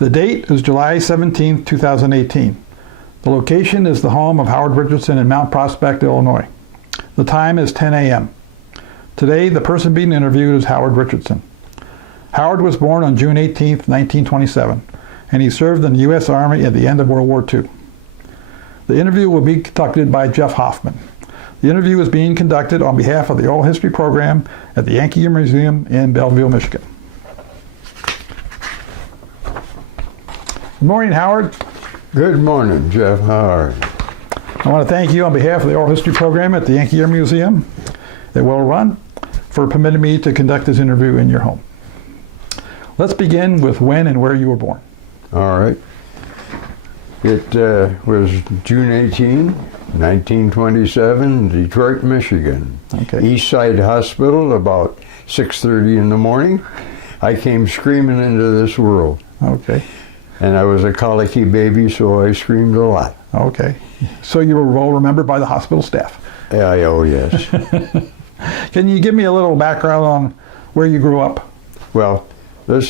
The date is July 17, 2018. The location is the home of Howard Richardson in Mount Prospect, Illinois. The time is 10 a.m. Today, the person being interviewed is Howard Richardson. Howard was born on June 18, 1927, and he served in the U.S. Army at the end of World War II. The interview will be conducted by Jeff Hoffman. The interview is being conducted on behalf of the Oral History Program at the Yankee Museum in Belleville, Michigan. Good morning, Howard. Good morning, Jeff. How are you? I want to thank you on behalf of the Oral History Program at the Yankee Museum, at Well Run, for permitting me to conduct this interview in your home. Let's begin with when and where you were born. All right. It was June 18, 1927, Detroit, Michigan. Okay. East Side Hospital, about 6:30 in the morning. I came screaming into this world. Okay. And I was a colicky baby, so I screamed a lot. Okay. So you were well remembered by the hospital staff. Yeah, oh yes. Can you give me a little background on where you grew up? Well, the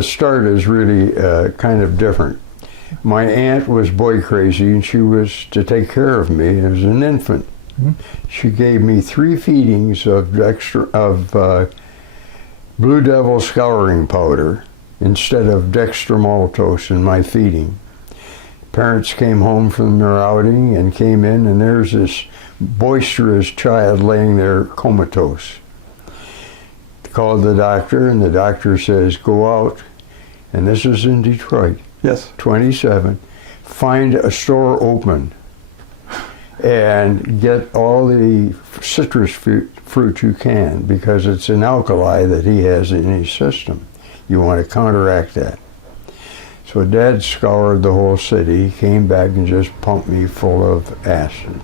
start is really kind of different. My aunt was boy crazy, and she was to take care of me as an infant. Mm-hmm. She gave me 3 feedings of Blue Devil scouring powder instead of dextromaltose in my feeding. Parents came home from their outing and came in, and there's this boisterous child laying there comatose. Called the doctor, and the doctor says, go out, and this is in Detroit. Yes. 27, find a store open and get all the citrus fruit you can, because it's an alkali that he has in his system. You want to counteract that. So Dad scoured the whole city, came back and just pumped me full of acid.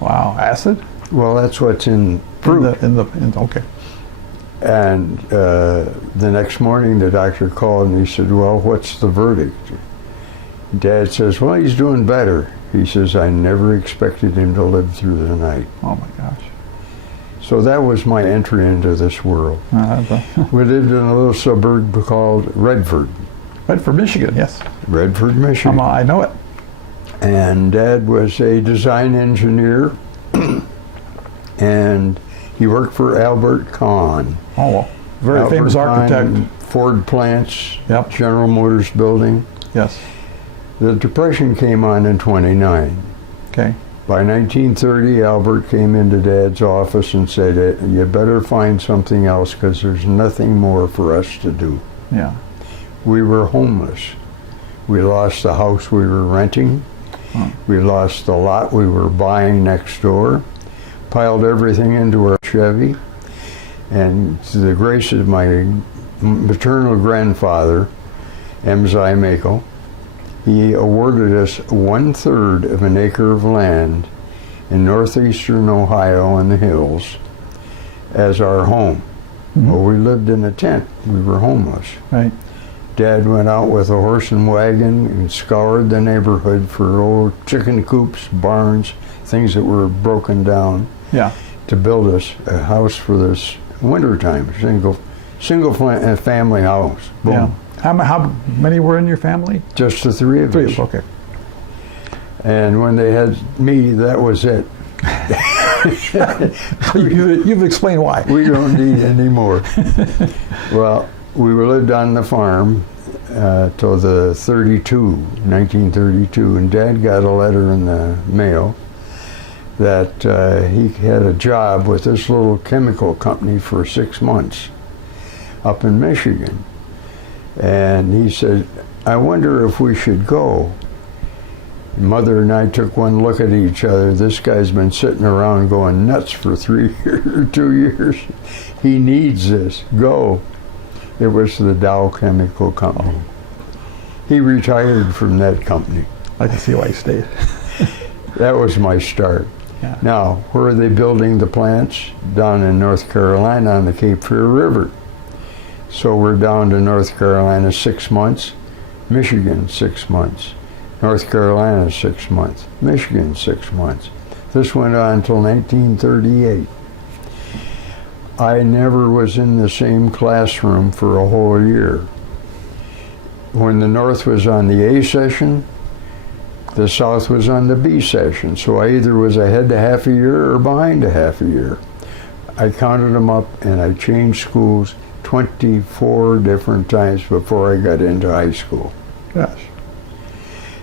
Wow, acid? Well, that's what's in fruit. Okay. And the next morning the doctor called and he said, well, what's the verdict? Dad says, well, he's doing better. He says, I never expected him to live through the night. Oh my gosh. So that was my entry into this world. We lived in a little suburb called Redford. Redford, Michigan, yes. Redford, Michigan. I know it. And Dad was a design engineer, and he worked for Albert Kahn. Oh, well, very famous architect. Kahn, Ford plants, yep. General Motors building. Yes. The Depression came on in 29. Okay. By 1930, Albert came into Dad's office and said, you better find something else because there's nothing more for us to do. Yeah. We were homeless. We lost the house we were renting. Huh. We lost the lot we were buying next door. Piled everything into our Chevy. And to the grace of my maternal grandfather, Emzai Mako, he awarded us 1/3 of an acre of land in northeastern Ohio in the hills as our home. Mm-hmm. Well, we lived in a tent. We were homeless. Right. Dad went out with a horse and wagon and scoured the neighborhood for old chicken coops, barns, things that were broken down. Yeah. To build us a house for this wintertime, single family house. Boom. Yeah. How many were in your family? Just the 3 of us. Okay. And when they had me, that was it. You've explained why. We don't need any more. Well, we lived on the farm till the 1932, and Dad got a letter in the mail that he had a job with this little chemical company for 6 months up in Michigan. And he said, I wonder if we should go. Mother and I took one look at each other. This guy's been sitting around going nuts for 2 years. He needs this. Go. It was the Dow Chemical Company. He retired from that company. I can see why he stayed. That was my start. Yeah. Now, where are they building the plants? Down in North Carolina on the Cape Fear River. So we're down to North Carolina 6 months, Michigan 6 months, North Carolina 6 months, Michigan 6 months. This went on until 1938. I never was in the same classroom for a whole year. when the North was on the A session, the South was on the B session. So I either was ahead a half a year or behind a half a year. I counted them up, and I changed schools 24 different times before I got into high school. Yes.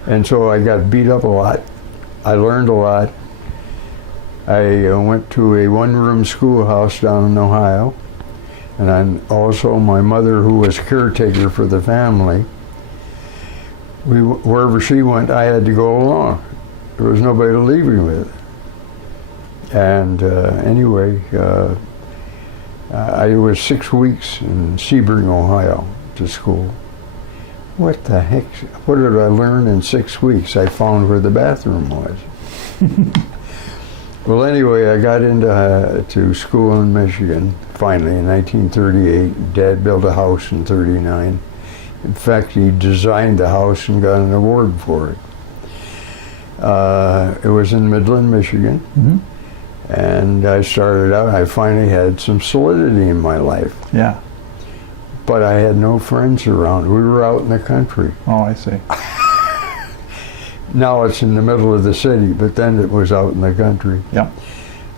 And so I got beat up a lot. I learned a lot. I went to a one-room schoolhouse down in Ohio. And also my mother, who was caretaker for the family, wherever she went, I had to go along. There was nobody to leave me with. And anyway, I was 6 weeks in Sebring, Ohio, to school. What the heck? What did I learn in 6 weeks? I found where the bathroom was. Well, anyway, I got into to school in Michigan, finally, in 1938. Dad built a house in 39. In fact, he designed the house and got an award for it. It was in Midland, Michigan. Mm-hmm. And I started out, I finally had some solidity in my life. Yeah. But I had no friends around. We were out in the country. Oh, I see. Now it's in the middle of the city, but then it was out in the country. Yeah.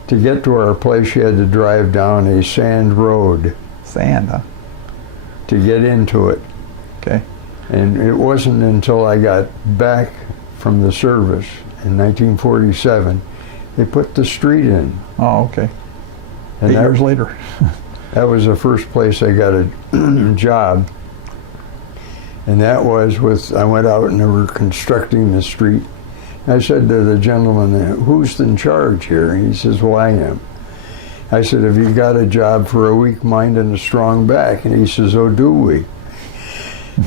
To get to our place, you had to drive down a sand road. Sand, huh? To get into it. Okay. And it wasn't until I got back from the service in 1947, they put the street in. Oh, okay. And 8 years later. That was the first place I got a job. And that was I went out and they were constructing the street. I said to the gentleman, who's in charge here? And he says, well, I am. I said, have you got a job for a weak mind and a strong back? And he says, oh, do we?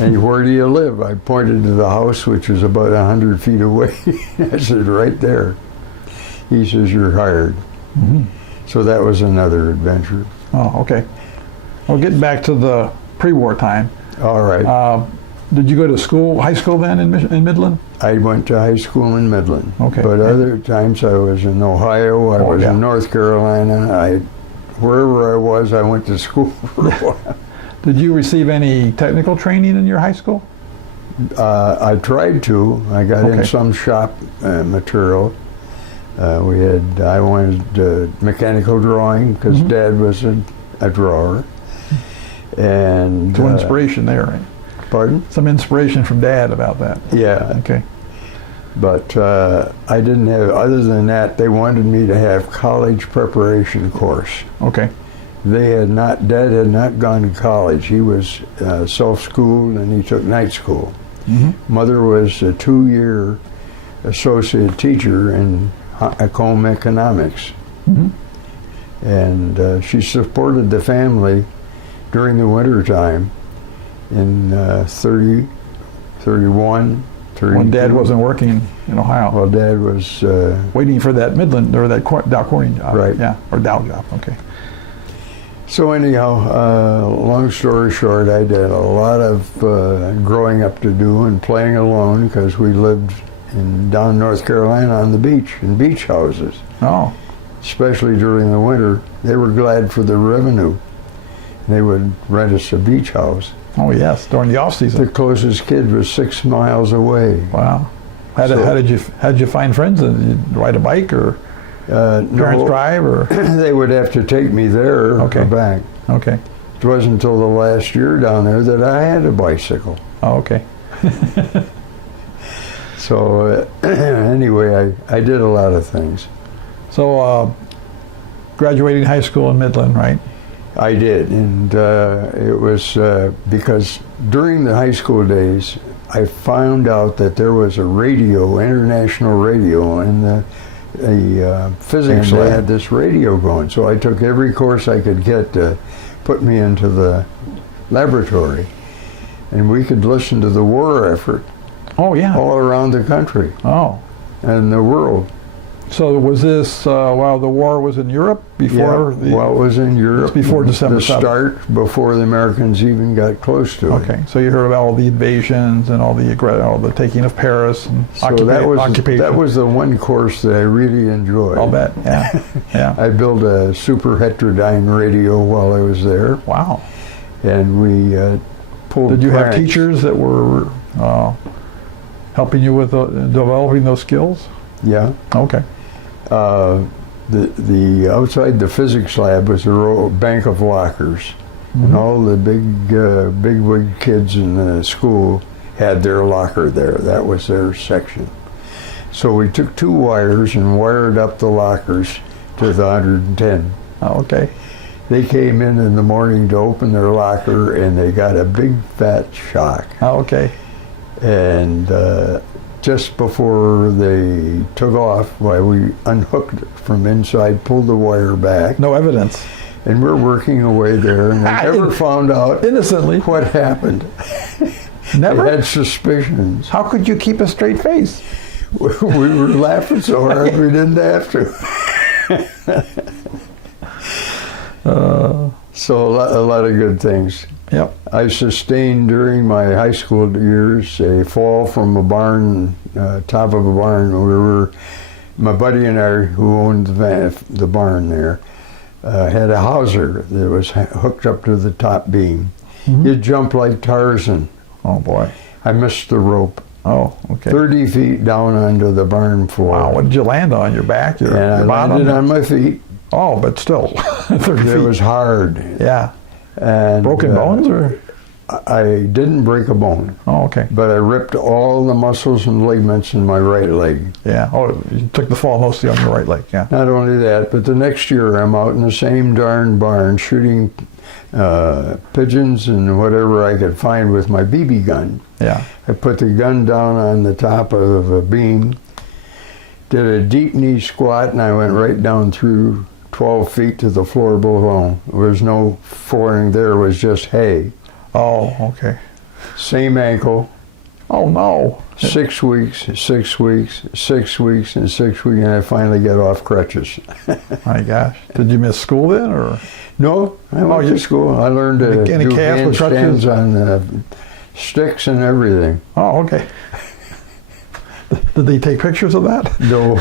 And where do you live? I pointed to the house, which was about 100 feet away. I said, right there. He says, you're hired. Mm-hmm. So that was another adventure. Oh, okay. Well, getting back to the pre-war time. All right. Did you go to school, high school then in Midland? I went to high school in Midland. Okay. But other times I was in Ohio, I was in North Carolina. Wherever I was, I went to school for a while. Did you receive any technical training in your high school? I tried to. I got in some shop material. I wanted mechanical drawing because Dad was a drawer. And some inspiration there, right? Pardon? Some inspiration from Dad about that. Yeah. Okay. But I didn't have, other than that, they wanted me to have college preparation course. Okay. Dad had not gone to college. He was self-schooled and he took night school. Mm-hmm. Mother was a 2-year associate teacher in home economics. Mm-hmm. And she supported the family during the winter time in 30, 31, 32. When Dad wasn't working in Ohio. Well, Dad was waiting for that Midland or that Dow Corning job. Right. Yeah, or Dow job. Okay. So anyhow, long story short, I did a lot of growing up to do and playing alone because we lived down North Carolina on the beach in beach houses. Oh. Especially during the winter, they were glad for the revenue. They would rent us a beach house. Oh yes, during the off season. The closest kid was 6 miles away. Wow. How did you find friends? Did you ride a bike or parents drive or? They would have to take me there or back. Okay. It wasn't until the last year down there that I had a bicycle. Oh, okay. So anyway, I did a lot of things. So graduating high school in Midland, right? I did, and it was because during the high school days, I found out that there was a radio, international radio, in the physics lab. They had this radio going, so I took every course I could get to put me into the laboratory, and we could listen to the war effort. Oh yeah. All around the country. Oh. And the world. So was this while the war was in Europe before? Yeah, while it was in Europe. Before December 7th. The start, before the Americans even got close to it. Okay, so you heard about all the invasions and all the taking of Paris and occupation. That was the one course that I really enjoyed. I'll bet, yeah. Yeah. I built a super heterodyne radio while I was there. Wow. And we pulled Did you have pranks. teachers that were helping you with developing those skills? Yeah. Okay. The outside the physics lab was a bank of lockers, and all the bigwig kids in the school had their locker there. That was their section. So we took 2 wires and wired up the lockers to the 110. Oh, okay. They came in the morning to open their locker, and they got a big fat shock. Oh, okay. And just before they took off, we unhooked it from inside, pulled the wire back, No evidence. and we're working away there, and they never found out Innocently. what happened. Never? They had suspicions. How could you keep a straight face? We were laughing so hard we didn't have to. So a lot of good things. Yep. I sustained during my high school years a fall from a barn, top of a barn. My buddy and I, who owned the barn there, had a hawser that was hooked up to the top beam. You'd jump like Tarzan. Oh, boy. I missed the rope. Oh, okay. 30 feet down onto the barn floor. Wow, what did you land on? Your back? Your And I bottom? landed on my feet. Oh, but still, 30 feet. It was hard. Yeah. And Broken bones, or? I didn't break a bone, Oh, okay. but I ripped all the muscles and ligaments in my right leg. Yeah. Oh, you took the fall mostly on your right leg. Yeah. Not only that, but the next year I'm out in the same darn barn shooting pigeons and whatever I could find with my BB gun. Yeah. I put the gun down on the top of a beam, did a deep knee squat, and I went right down through 12 feet to the floor below. There was no flooring there, it was just hay. Oh, okay. Same ankle, Oh, no. 6 weeks, 6 weeks, 6 weeks, and 6 weeks, and I finally got off crutches. My gosh. Did you miss school then, or? No, I went to school. I learned to Any do cast with crutches? handstands on sticks and everything. Oh, okay. Did they take pictures of that? No.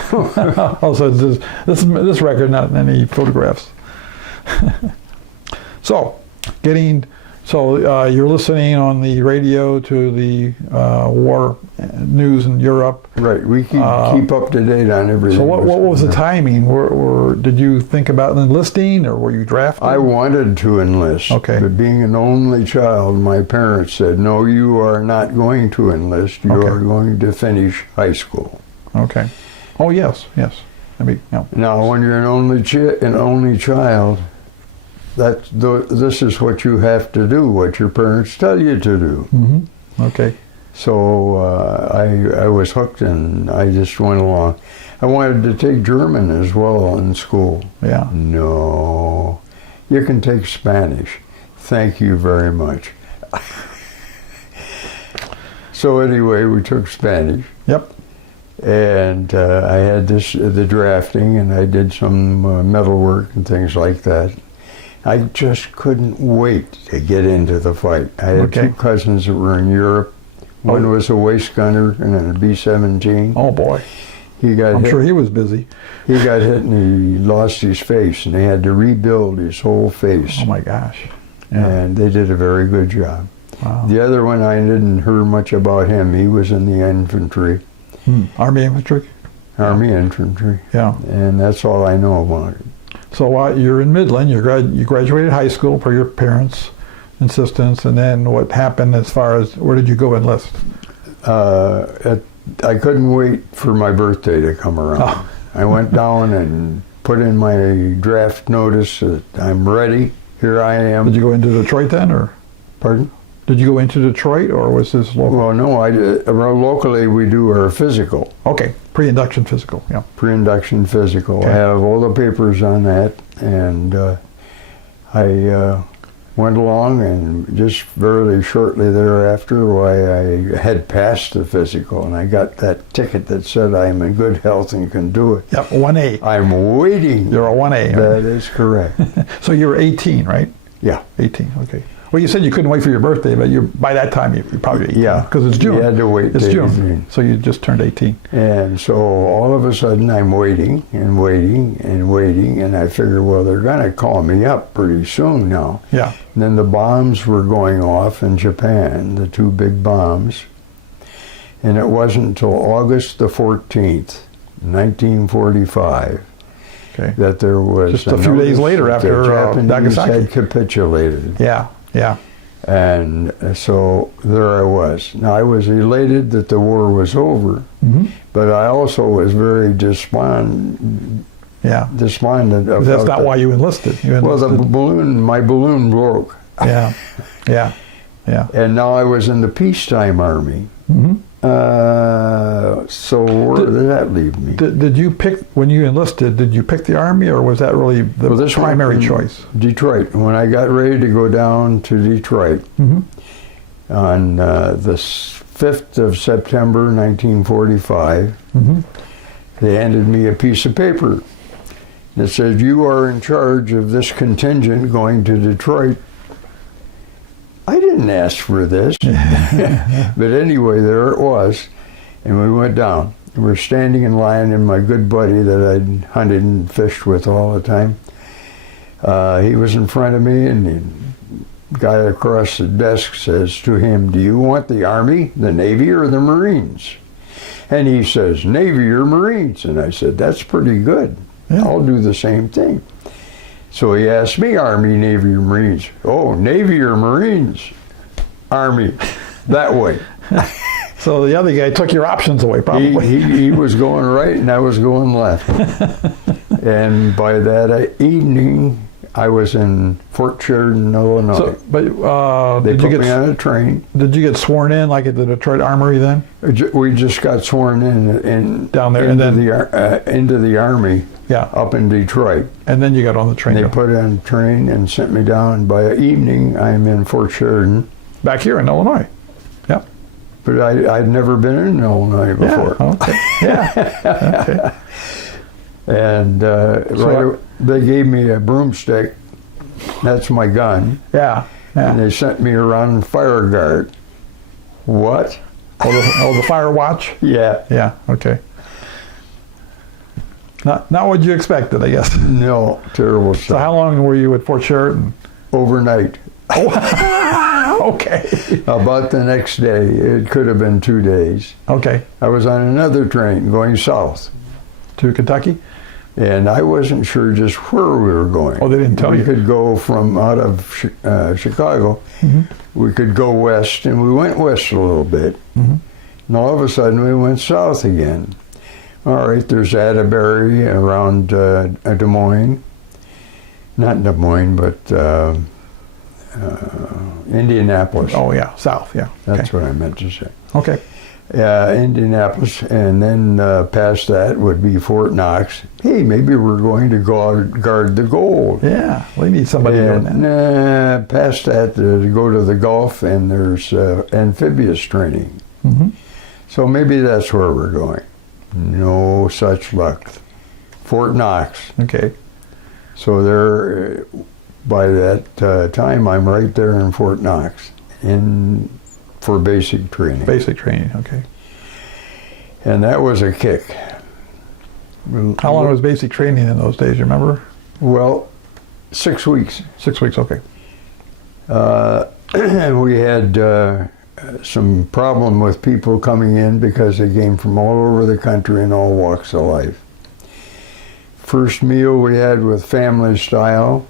Oh, so this record, not any photographs. So, you're listening on the radio to the war news in Europe. Right, we keep up to date on everything. So what was the timing? Did you think about enlisting, or were you drafted? I wanted to enlist, Okay. but being an only child, my parents said, no, you are not going to enlist. You Okay. are going to finish high school. Okay. Oh, yes. Yeah. Now, when you're an only child, this is what you have to do, what your parents tell you to do. Mm-hmm. Okay. So I was hooked, and I just went along. I wanted to take German as well in school. Yeah. No, you can take Spanish. Thank you very much. So anyway, we took Spanish. Yep. And I had the drafting, and I did some metal work and things like that. I just couldn't wait to get into the fight. I had Okay. 2 cousins that were in Europe. One was a waist gunner and a B-17. Oh, boy. He got I'm hit. sure he was busy. He got hit and he lost his face, and they had to rebuild his whole face. Oh, my gosh. Yeah. And they did a very good job. Wow. The other one, I didn't hear much about him. He was in the infantry, Army infantry? Army infantry, Yeah. and that's all I know about it. So you're in Midland, you graduated high school per your parents' insistence, and then what happened as far as, where did you go enlist? I couldn't wait for my birthday to come around. Oh. I went down and put in my draft notice that I'm ready. Here I am. Did you go into Detroit then, or? Pardon? Did you go into Detroit, or was this local? Well, no, locally we do our physical. Okay, pre-induction physical, yeah. Pre-induction physical. Okay. I have all the papers on that, and I went along, and just very shortly thereafter, I had passed the physical, and I got that ticket that said I'm in good health and can do it. Yep, 1A. I'm waiting. You're a 1A. That is correct. So you were 18, right? Yeah. 18, okay. Well, you said you couldn't wait for your birthday, but by that time you probably 18. Yeah, because it's June. You had to wait. It's June, 18. so you just turned 18. And so all of a sudden I'm waiting and waiting and waiting, and I figure, well, they're going to call me up pretty soon now. Yeah. And then the bombs were going off in Japan, the 2 big bombs, and it wasn't until August the 14th, 1945. Okay. That there was just a few days later after the Japanese Nagasaki had capitulated. Yeah, yeah. And so there I was. Now I was elated that the war was over, but I also was very despondent. Yeah. Despondent. That's not why you enlisted. Well, my balloon broke. Yeah, yeah, yeah. And now I was in the peacetime army. So where did that leave me? Did you pick, when you enlisted, did you pick the Army, or was that really the primary choice? Detroit. When I got ready to go down to Detroit on the 5th of September, 1945, they handed me a piece of paper that said, you are in charge of this contingent going to Detroit. I didn't ask for this. But anyway, there it was. And we went down. We were standing in line, and my good buddy that I'd hunted and fished with all the time, he was in front of me, and the guy across the desk says to him, do you want the Army, the Navy, or the Marines? And he says, Navy or Marines. And I said, that's pretty good. Yeah. I'll do the same thing. So he asked me, Army, Navy, or Marines. Oh, Navy or Marines? Army. That way. So the other guy took your options away, probably. He was going right, and I was going left. And by that evening, I was in Fort Sheridan, Illinois. So, but they put me on a train. Did you get sworn in, like at the Detroit Armory then? We just got sworn in down there, into and then into the Army. Yeah. Up in Detroit. And then you got on the train. They put it on a train and sent me down. By evening, I'm in Fort Sheridan. Back here in Illinois. Yeah. But I'd never been in Illinois before. Yeah. Okay. Yeah. Okay. And they gave me a broomstick. That's my gun. Yeah. Yeah. And they sent me around fire guard. What? The fire watch? Yeah. Yeah. Okay. Not what you expected, I guess. No, terrible stuff. So how long were you at Fort Sheridan? Overnight. Okay. About the next day. It could have been 2 days. Okay. I was on another train going south. To Kentucky? And I wasn't sure just where we were going. Oh, they didn't tell you? We could go from out of Chicago. We could go west, and we went west a little bit. And all of a sudden, we went south again. All right, there's Atterbury around Des Moines. Not Des Moines, but Indianapolis. Oh, yeah, south, yeah. That's what I meant to say. Okay. Indianapolis, and then past that would be Fort Knox. Hey, maybe we're going to guard the gold. Yeah, we need somebody doing that. Past that, to go to the Gulf, and there's amphibious training. So maybe that's where we're going. No such luck. Fort Knox. Okay. So there, by that time, I'm right there in Fort Knox for basic training. Basic training, okay. And that was a kick. How long was basic training in those days, you remember? Well, 6 weeks. 6 weeks, okay. We had some problem with people coming in because they came from all over the country in all walks of life. First meal we had with family style.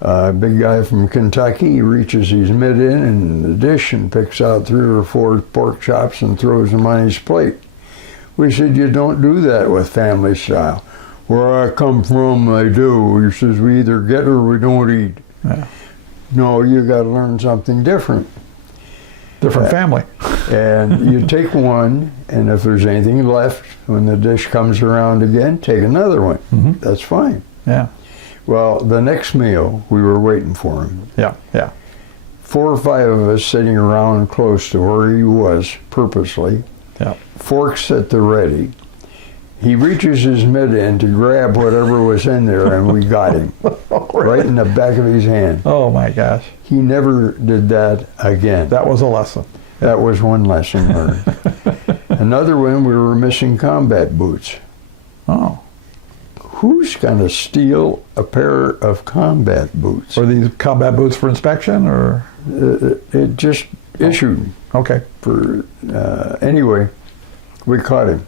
Big guy from Kentucky, he reaches his mitt in the dish and picks out 3 or 4 pork chops and throws them on his plate. We said, you don't do that with family style. Where I come from, I do. He says, we either get or we don't eat. Yeah. No, you got to learn something different. Different family. And you take one, and if there's anything left, when the dish comes around again, take another one. That's fine. Yeah. Well, the next meal, we were waiting for him. Yeah, yeah. 4 or 5 of us sitting around close to where he was, purposely. Yeah. Forks at the ready. He reaches his mitt in to grab whatever was in there, and we got him. Right in the back of his hand. Oh my gosh. He never did that again. That was a lesson. That was one lesson learned. Another one, we were missing combat boots. Oh. Who's going to steal a pair of combat boots? Were these combat boots for inspection, or? It just issued. Okay. Anyway, we caught him.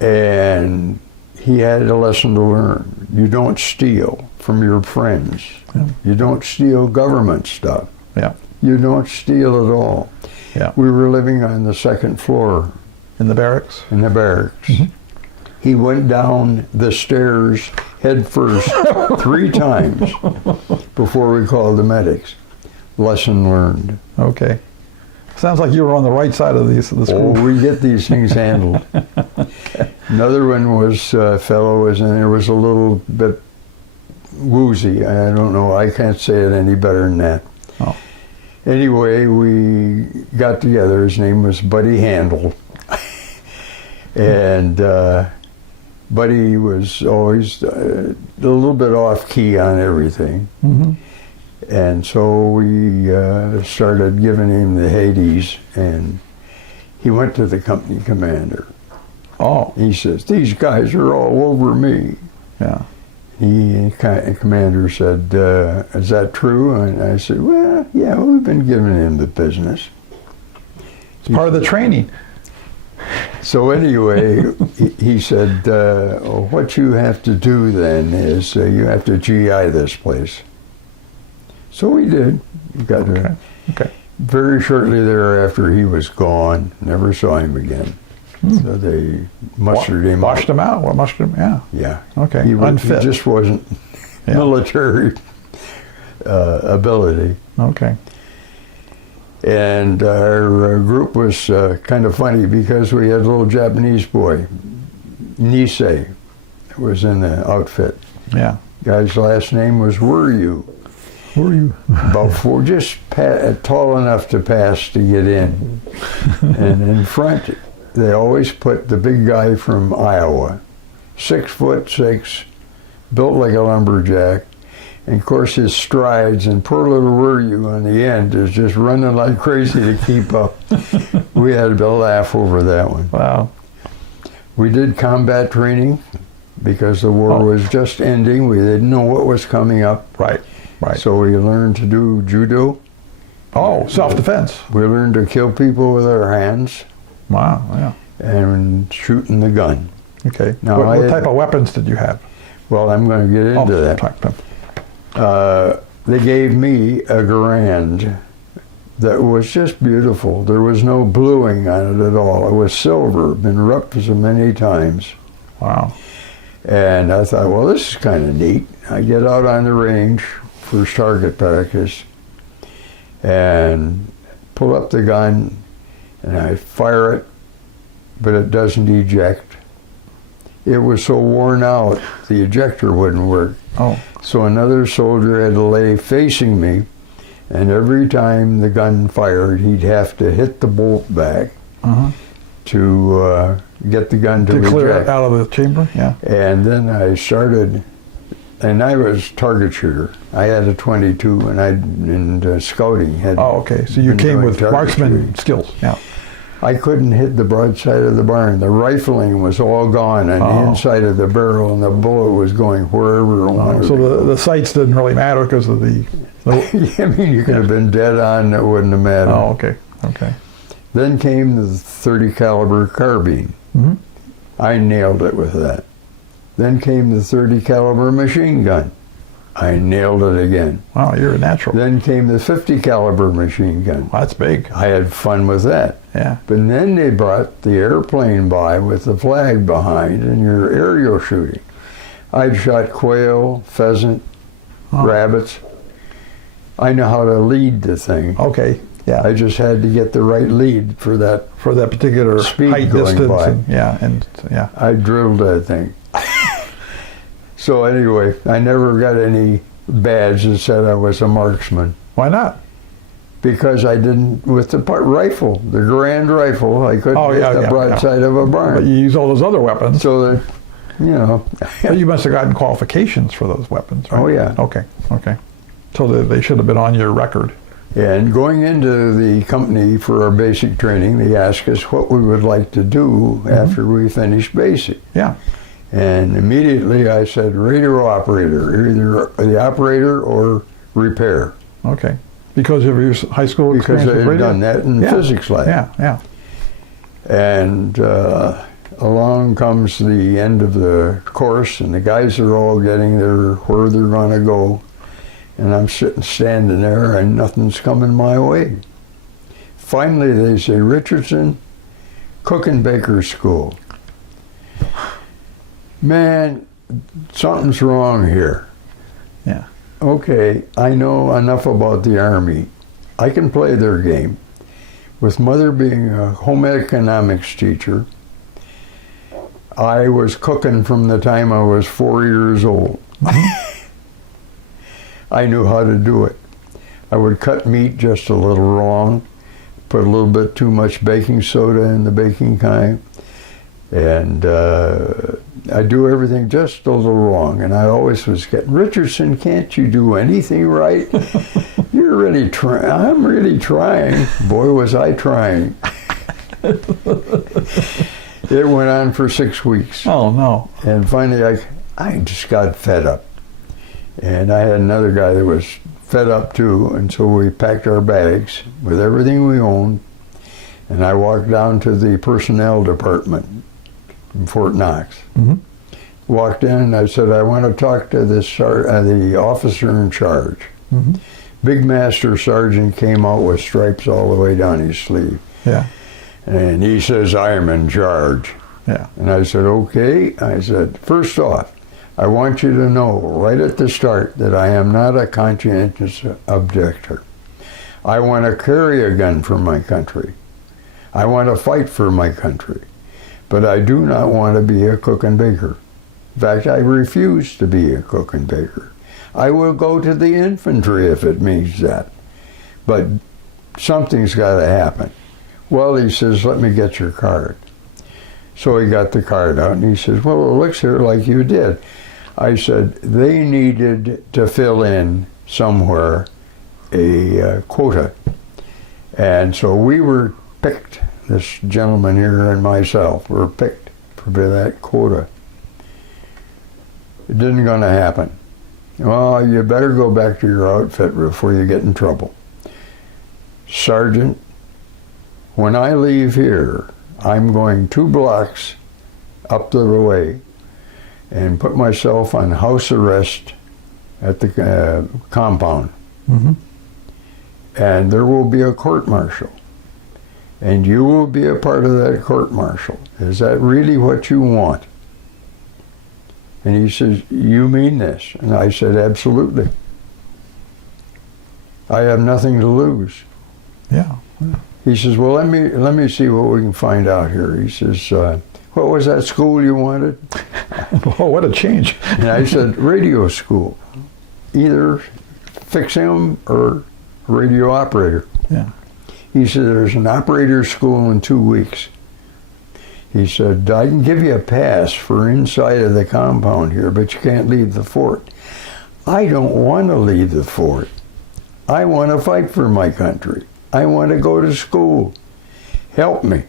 And he had a lesson to learn. You don't steal from your friends. Yeah. You don't steal government stuff. Yeah. You don't steal at all. Yeah. We were living on the second floor. In the barracks? In the barracks. Mm-hmm. He went down the stairs head first 3 times before we called the medics. Lesson learned. Okay. Sounds like you were on the right side of this group. Oh, we get these things handled. Another one was a fellow was in there, was a little bit woozy. I don't know. I can't say it any better than that. Oh. Anyway, we got together. His name was Buddy Handel. And Buddy was always a little bit off key on everything. Mm-hmm. And so we started giving him the Hades, and he went to the company commander. Oh. He says, "These guys are all over me." Yeah. Commander said, "Is that true?" And I said, "Well, yeah, we've been giving him the business." It's part of the training. So anyway, he said, "What you have to do then is you have to GI this place." So we did. We got Okay. Okay. Very shortly thereafter, he was gone. Never saw him again. So they mustered him Washed him out? What, mustered him? Yeah. Yeah. Okay. He Unfit. just wasn't Yeah. military ability. Okay. And our group was kind of funny because we had a little Japanese boy, Nisei, was in the outfit. Yeah. Guy's last name was Wuryu. Who are you? About 4, just tall enough to pass to get in. And in front, they always put the big guy from Iowa, 6'6", built like a lumberjack. And of course his strides, and poor little Wuryu on the end is just running like crazy to keep up. We had to laugh over that one. Wow. We did combat training because the war was just ending. We didn't know what was coming up. Right. Right. So we learned to do judo. Oh, self-defense. We learned to kill people with our hands. Wow. Yeah. And shooting the gun. Okay. Now, What type of weapons did you have? Well, I'm going to get into that. They gave me a Garand that was just beautiful. There was no bluing on it at all. It was silver, been rubbed so many times. Wow. And I thought, well, this is kind of neat. I get out on the range, first target practice, and pull up the gun, and I fire it, but it doesn't eject. It was so worn out, the ejector wouldn't work. Oh. So another soldier had to lay facing me, and every time the gun fired, he'd have to hit the bolt back to get the gun to clear eject. it out of the chamber? Yeah. And then I started, and I was target shooter. I had a .22, and in scouting had. Oh, okay. So you been came doing with target marksman shooting. skills. Yeah. I couldn't hit the broadside of the barn. The rifling was all gone on the inside of the barrel, and the bullet was going wherever it wanted. So the sights didn't really matter because of the. I mean, you could have been dead on. It wouldn't have mattered. Oh, okay. Okay. Then came the .30 caliber carbine. Mm-hmm. I nailed it with that. Then came the .30 caliber machine gun. I nailed it again. Wow, you're a natural. Then came the .50 caliber machine gun. Well, that's big. I had fun with that. Yeah. But then they brought the airplane by with the flag behind, and you're aerial shooting. I'd shot quail, pheasant, rabbits. I know how to lead the thing. Okay. Yeah. I just had to get the right lead for that particular speed height, going distance, by. and yeah. I drilled that thing. So anyway, I never got any badge that said I was a marksman. Why not? because I didn't, with the rifle, the Grand Rifle, I couldn't hit the broadside of a barn. But you use all those other weapons. So that, you know. But you must have gotten qualifications for those weapons, right? Oh, yeah. Okay. So they should have been on your record. And going into the company for our basic training, they asked us what we would like to do after we finished basic. Yeah. And immediately I said, radio operator, either the operator or repair. Okay. Because of your high school experience Because I with had radio? done that in physics lab. Yeah. And along comes the end of the course, and the guys are all getting where they're going to go. And I'm standing there, and nothing's coming my way. Finally, they say, Richardson, Cook and Baker School. Man, something's wrong here. Yeah. Okay, I know enough about the Army. I can play their game. With Mother being a home economics teacher, I was cooking from the time I was 4 years old. I knew how to do it. I would cut meat just a little wrong, put a little bit too much baking soda in the baking kind, and I do everything just a little wrong. And I always was getting, Richardson, can't you do anything right? You're really trying. I'm really trying. Boy, was I trying. It went on for 6 weeks. Oh, no. And finally, I just got fed up. And I had another guy that was fed up too, and so we packed our bags with everything we owned, and I walked down to the personnel department in Fort Knox. Walked in and I said, I want to talk to the officer in charge. Big Master Sergeant came out with stripes all the way down his sleeve. Yeah. And he says, I am in charge. Yeah. And I said, okay. I said, first off, I want you to know right at the start that I am not a conscientious objector. I want to carry a gun for my country. I want to fight for my country. But I do not want to be a cook and baker. In fact, I refuse to be a cook and baker. I will go to the infantry if it means that. But something's got to happen. Well, he says, let me get your card. So he got the card out and he says, well, it looks here like you did. I said, they needed to fill in somewhere a quota. And so we were picked, this gentleman here and myself were picked for that quota. It didn't going to happen. Well, you better go back to your outfit before you get in trouble. Sergeant, when I leave here, I'm going 2 blocks up the way and put myself on house arrest at the compound. And there will be a court-martial. And you will be a part of that court-martial. Is that really what you want? And he says, you mean this? And I said, absolutely. I have nothing to lose. Yeah. He says, well, let me see what we can find out here. He says, what was that school you wanted? Oh, what a change. And I said, radio school. Either fixing them or radio operator. Yeah. He said, there's an operator school in 2 weeks. He said, I can give you a pass for inside of the compound here, but you can't leave the fort. I don't want to leave the fort. I want to fight for my country. I want to go to school. Help me.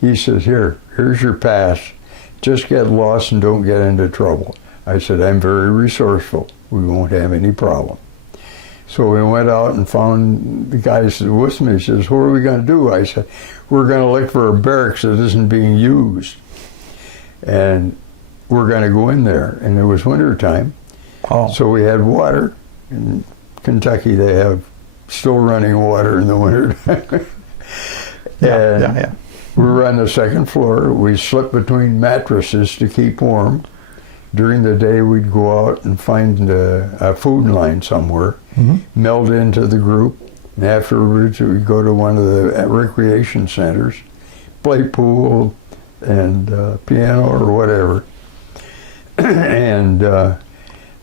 He says, here's your pass. Just get lost and don't get into trouble. I said, I'm very resourceful. We won't have any problem. So we went out and found the guy with me. He says, what are we going to do? I said, we're going to look for a barracks that isn't being used. And we're going to go in there. And it was winter time. Oh. So we had water. In Kentucky, they have still running water in the winter. Yeah. We were on the second floor. We slept between mattresses to keep warm. During the day, we'd go out and find a food line somewhere, meld into the group, and afterwards we'd go to one of the recreation centers, play pool and piano or whatever. And the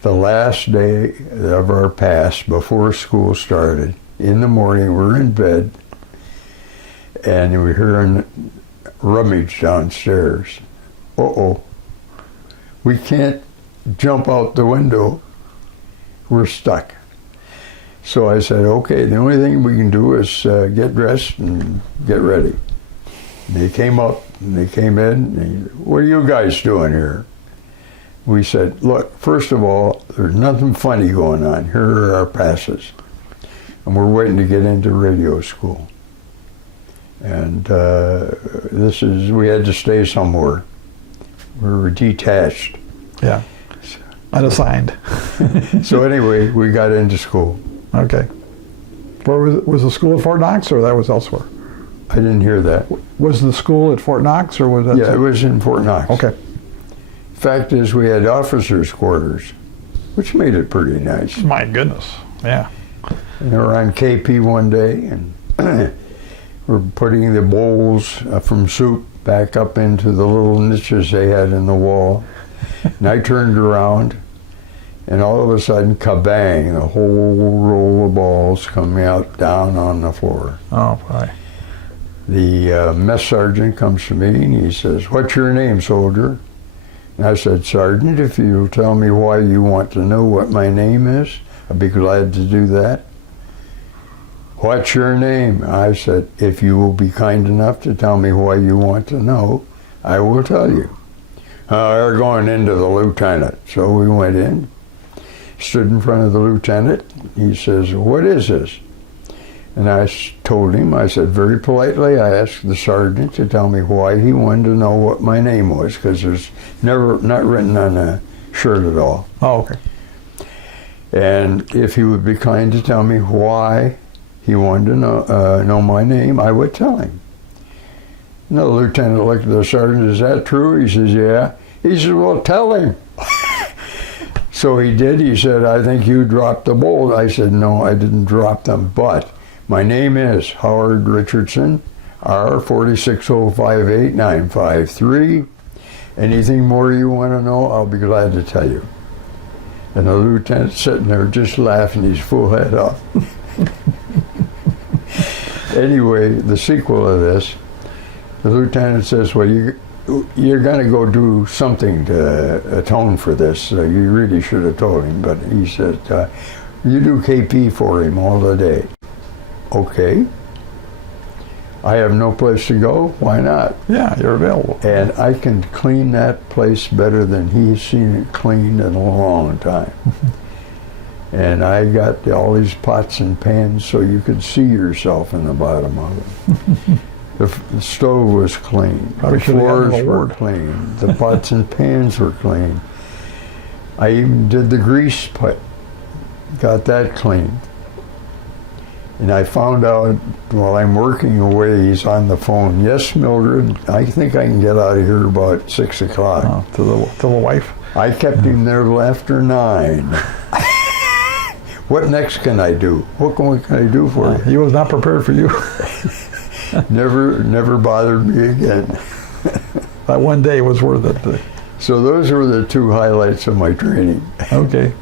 last day of our pass, before school started, in the morning, we're in bed, and we're hearing rummage downstairs. Uh-oh. We can't jump out the window. We're stuck. So I said, okay, the only thing we can do is get dressed and get ready. They came up, and they came in, and what are you guys doing here? We said, look, first of all, there's nothing funny going on. Here are our passes. And we're waiting to get into radio school. And we had to stay somewhere. We were detached. Yeah. Unassigned. So anyway, we got into school. Okay. Where was the school at Fort Knox, or that was elsewhere? I didn't hear that. Was the school at Fort Knox, or was that? Yeah, it was in Fort Knox. Okay. Fact is, we had officers' quarters, which made it pretty nice. My goodness. Yeah. And we were on KP one day, and we're putting the bowls from soup back up into the little niches they had in the wall. And I turned around, and all of a sudden, kabang, the whole roll of balls coming out down on the floor. Oh, boy. The mess sergeant comes to me, and he says, "What's your name, soldier?" And I said, "Sergeant, if you'll tell me why you want to know what my name is, I'd be glad to do that." "What's your name?" I said, "If you will be kind enough to tell me why you want to know, I will tell you." They're going into the lieutenant. So we went in, stood in front of the lieutenant. He says, "What is this?" And I told him, I said, very politely, I asked the sergeant to tell me why he wanted to know what my name was, because there's not written on a shirt at all. Oh, okay. And if he would be kind to tell me why he wanted to know my name, I would tell him. And the lieutenant looked at the sergeant, "Is that true?" He says, "Yeah." He says, "Well, tell him." So he did. He said, "I think you dropped the bowl." I said, "No, I didn't drop them, but my name is Howard Richardson, R46058-953. Anything more you want to know, I'll be glad to tell you." And the lieutenant's sitting there just laughing his full head off. Anyway, the sequel of this, the lieutenant says, "Well, you're going to go do something to atone for this. So you really should have told him." But he said, "You do KP for him all the day." Okay. I have no place to go. Why not? Yeah, you're available. And I can clean that place better than he's seen it cleaned in a long time. And I got all these pots and pans so you could see yourself in the bottom of them. The stove was clean. Probably The should have gotten floors an were award. clean. The pots and pans were clean. I even did the grease put. Got that clean. And I found out while I'm working away, he's on the phone. "Yes, Mildred, I think I can get out of here about 6 o'clock. Oh, to the wife? I kept him there till after 9. What next can I do? What can I do for you? He was not prepared for you. Never bothered me again. That one day was worth it. So those were the two highlights of my training. Okay.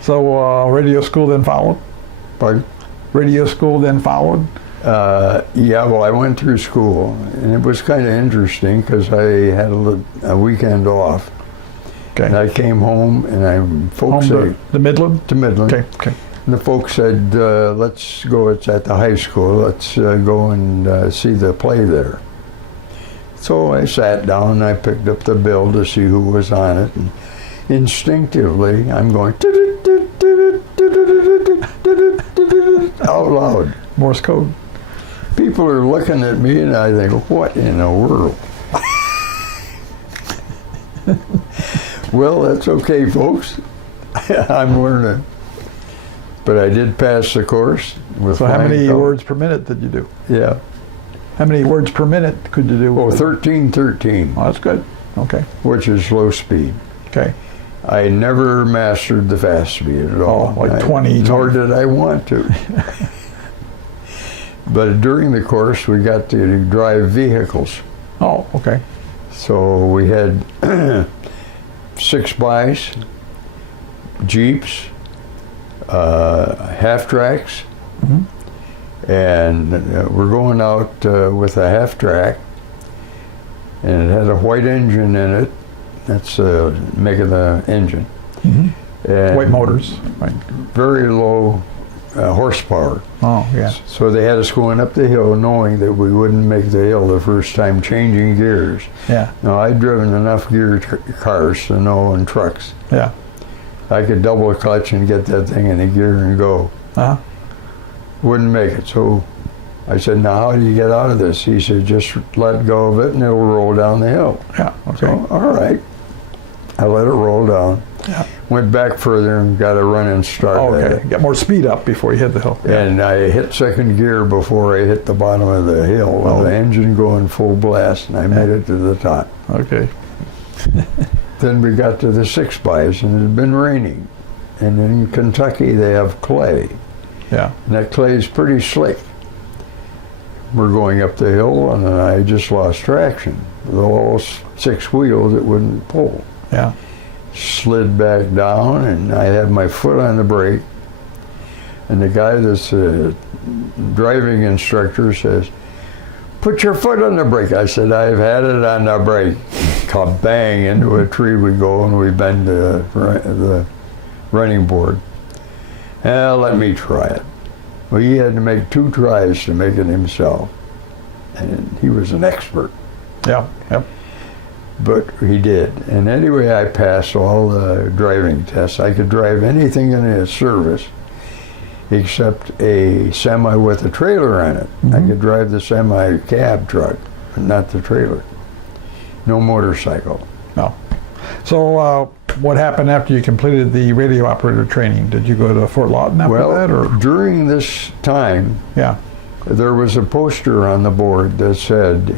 So radio school then followed? Pardon? Radio school then followed? Yeah, well, I went through school, and it was kind of interesting because I had a weekend off. Okay. And I came home, and folks Home said, to Midland? to Midland. Okay, okay. And the folks said, "Let's go. It's at the high school. Let's go and see the play there." So I sat down and I picked up the bill to see who was on it, and instinctively I'm going out loud. Morse code. People are looking at me, and I think, "What in the world?" Well, that's okay, folks. I'm learning. But I did pass the course with So how flying many colors. words per minute did you do? Yeah. How many words per minute could you do? Oh, 1313, Oh, that's good. Okay. which is low speed. Okay. I never mastered the fast speed at all. Oh, like 20. Nor did I want to. But during the course, we got to drive vehicles. Oh, okay. So we had 6x, Jeeps, half tracks, Mhm. And we're going out with a half track, and it had a white engine in it. That's making the engine. And White motors. Right. very low horsepower. Oh, yeah. So they had us going up the hill knowing that we wouldn't make the hill the first time changing gears. Yeah. Now, I'd driven enough cars to know, and trucks. Yeah. I could double clutch and get that thing in the gear and go. Uh-huh. Wouldn't make it. So I said, now how do you get out of this? He said, just let go of it and it'll roll down the hill. Yeah. Okay. So, all right. I let it roll down. Yeah. went back further and got a running start. Okay, get more speed up before you hit the hill. And I hit second gear before I hit the bottom of the hill with the engine going full blast, and I made it to the top. Okay. Then we got to the 6-bys, and it had been raining. And in Kentucky, they have clay. Yeah. And that clay is pretty slick. We're going up the hill, and I just lost traction. With all 6 wheels, it wouldn't pull. Yeah. Slid back down, and I had my foot on the brake. And the guy that's a driving instructor says, "Put your foot on the brake." I said, "I've had it on the brake." Bang, into a tree we go, and we bend the running board. Let me try it. Well, he had to make 2 tries to make it himself. And he was an expert. Yeah. Yep. But he did. And anyway, I passed all the driving tests. I could drive anything in a service except a semi with a trailer on it. Mm-hmm. I could drive the semi cab truck, but not the trailer. No motorcycle. No. So what happened after you completed the radio operator training? Did you go to Fort Lawton after that? Or? During this time, Yeah. there was a poster on the board that said,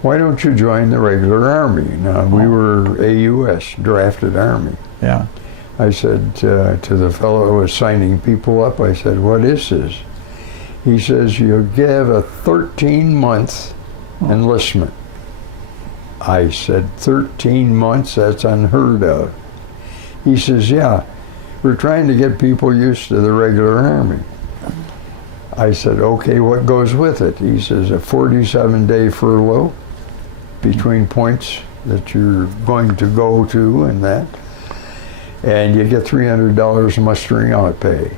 "Why don't you join the regular Army?" Now, we were AUS, drafted Army. Yeah. I said to the fellow who was signing people up, I said, "What is this?" He says, "You'll give a 13-month enlistment." I said, 13 months? That's unheard of. He says, "Yeah, we're trying to get people used to the regular Army." I said, "Okay, what goes with it?" He says, "A 47-day furlough between points that you're going to go to and that. And you get $300 mustering out pay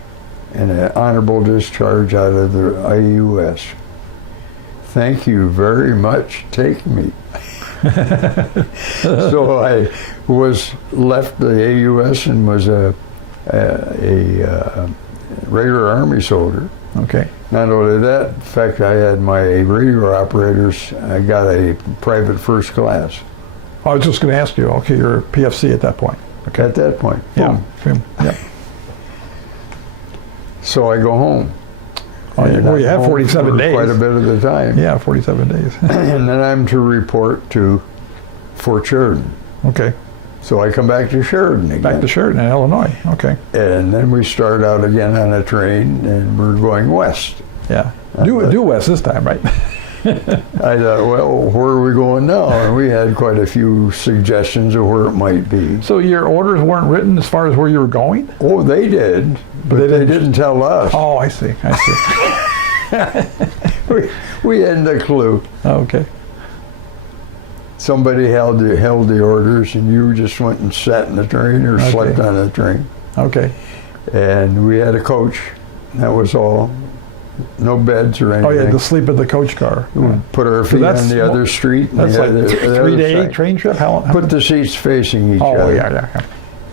and an honorable discharge out of the IUS. Thank you very much. Take me." So I was left the AUS and was a regular Army soldier. Okay. Not only that, in fact, I had my radio operators, I got a private first class. I was just going to ask you, okay, you're a PFC at that point. Okay. At that point. Yeah. Boom. Yeah. So I go home. Oh, And well, I'm you have home 47 for days. quite a bit of the time. Yeah, 47 days. And then I'm to report to Fort Sheridan. Okay. So I come back to Sheridan again. Back to Sheridan in Illinois. Okay. And then we start out again on a train, and we're going west. Yeah. Due west this time, right? I thought, well, where are we going now? And we had quite a few suggestions of where it might be. So your orders weren't written as far as where you were going? Oh, they did, but they didn't tell us. Oh, I see. We hadn't a clue. Okay. Somebody held the orders, and you just went and sat in the train or slept on the train. Okay. And we had a coach. That was all. No beds or anything. Oh, yeah, to sleep in the coach car. We put our feet on the other street. And That's like the a other 3-day side. train trip? How Put the seats facing each other. Oh, yeah.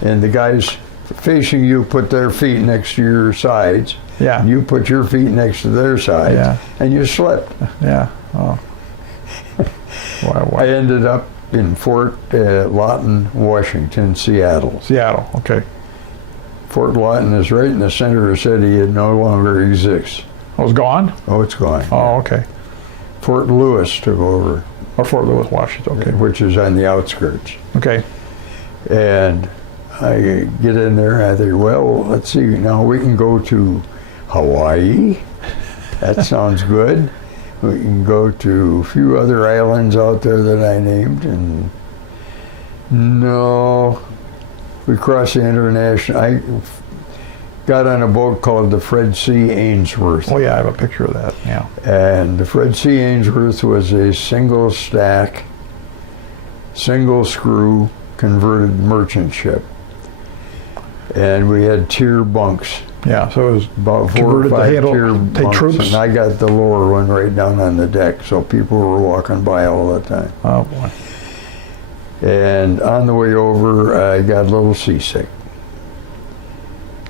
And the guys facing you put their feet next to your sides. Yeah. And you put your feet next to their sides. Yeah. And you slept. Yeah. Oh. I ended up in Fort Lawton, Washington, Seattle. Seattle, okay. Fort Lawton is right in the center of the city. It no longer exists. Oh, it's gone? Oh, it's gone. Oh, okay. Fort Lewis took over. Or Fort Lewis, Washington, okay. Which is on the outskirts. Okay. And I get in there, I think, well, let's see, now we can go to Hawaii. That sounds good. We can go to a few other islands out there that I named, and no, we crossed the international. got on a boat called the Fred C. Ainsworth. Oh yeah, I have a picture of that. Yeah. And the Fred C. Ainsworth was a single stack, single screw converted merchant ship. And we had tier bunks. Yeah, so it was About 4 or 5 tier take bunks. troops. And I got the lower one right down on the deck, so people were walking by all the time. Oh boy. And on the way over, I got a little seasick.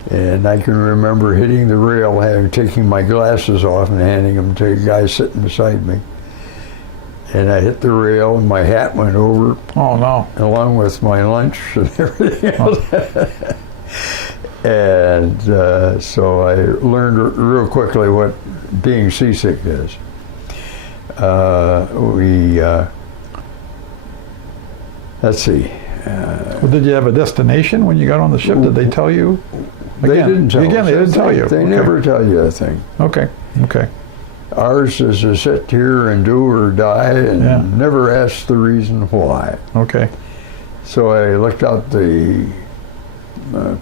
And I can remember hitting the rail, taking my glasses off and handing them to a guy sitting beside me. And I hit the rail and my hat went over. Oh no. Along with my lunch and everything else. And so I learned real quickly what being seasick is. Let's see. Well, did you have a destination when you got on the ship? Did they tell you? They didn't tell us. Again, they didn't tell you. They Okay. never tell you a thing. Okay. Okay. Ours is to sit here and do or die and Yeah. never ask the reason why. Okay. So I looked out the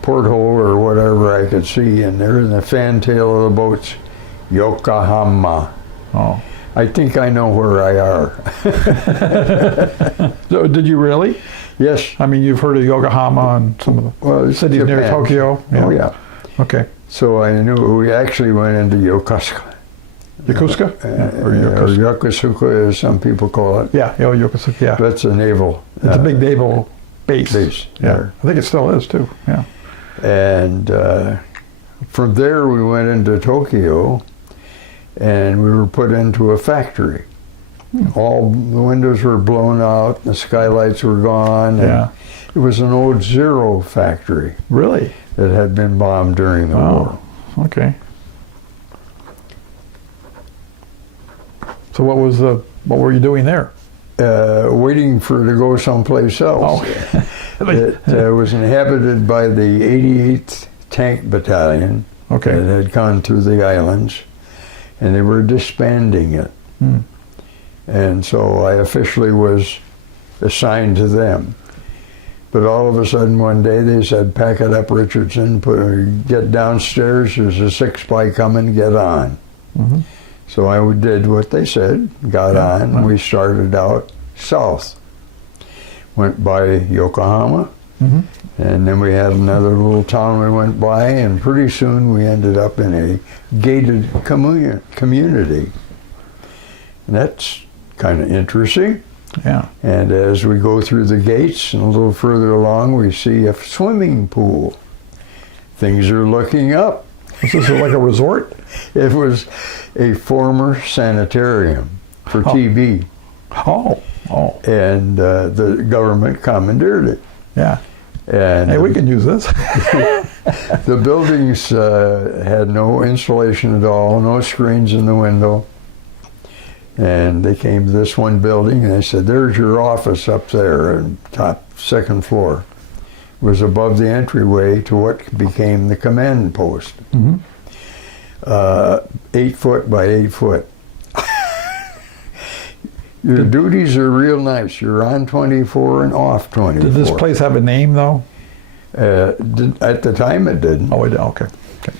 porthole or whatever I could see, and there in the fantail of the boats, Yokohama. Oh. I think I know where I are. So, did you really? Yes. I mean, you've heard of Yokohama and some of the Well, it's cities near Japan. Tokyo. Oh, yeah. Okay. So I knew we actually went into Yokosuka. Yokosuka? Or Yokosuka, as some people call it. Yeah. Oh, Yokosuka. Yeah. That's a naval It's a big naval base. base. Yeah. there. I think it still is too. Yeah. And from there we went into Tokyo, and we were put into a factory. All the windows were blown out, the skylights were gone. And Yeah. it was an old Zero factory Really? that had been bombed during the war. Oh. Okay. So what were you doing there? Waiting for it to go someplace else. Oh. It was inhabited by the 88th Tank Battalion Okay. that had gone through the islands, and they were disbanding it. Hmm. And so I officially was assigned to them. But all of a sudden one day they said, pack it up, Richardson, get downstairs, there's a 6-by coming, get on. Mm-hmm. So I did what they said, got on, and we started out south. Went by Yokohama, Mm-hmm. and then we had another little town we went by, and pretty soon we ended up in a gated community. And that's kind of interesting. Yeah. And as we go through the gates and a little further along, we see a swimming pool. Things are looking up. Was this like a resort? It was a former sanitarium for TB, Oh. Oh. and the government commandeered it. Yeah. And Hey, we can use this. the buildings had no insulation at all, no screens in the window. And they came to this one building and they said, there's your office up there, and top second floor. It was above the entryway to what became the command post. Mm-hmm. 8 foot by 8 foot. Your duties are real nice. You're on 24 and off 24. Did this place have a name though? At the time it didn't. Oh, it did. Okay. Okay.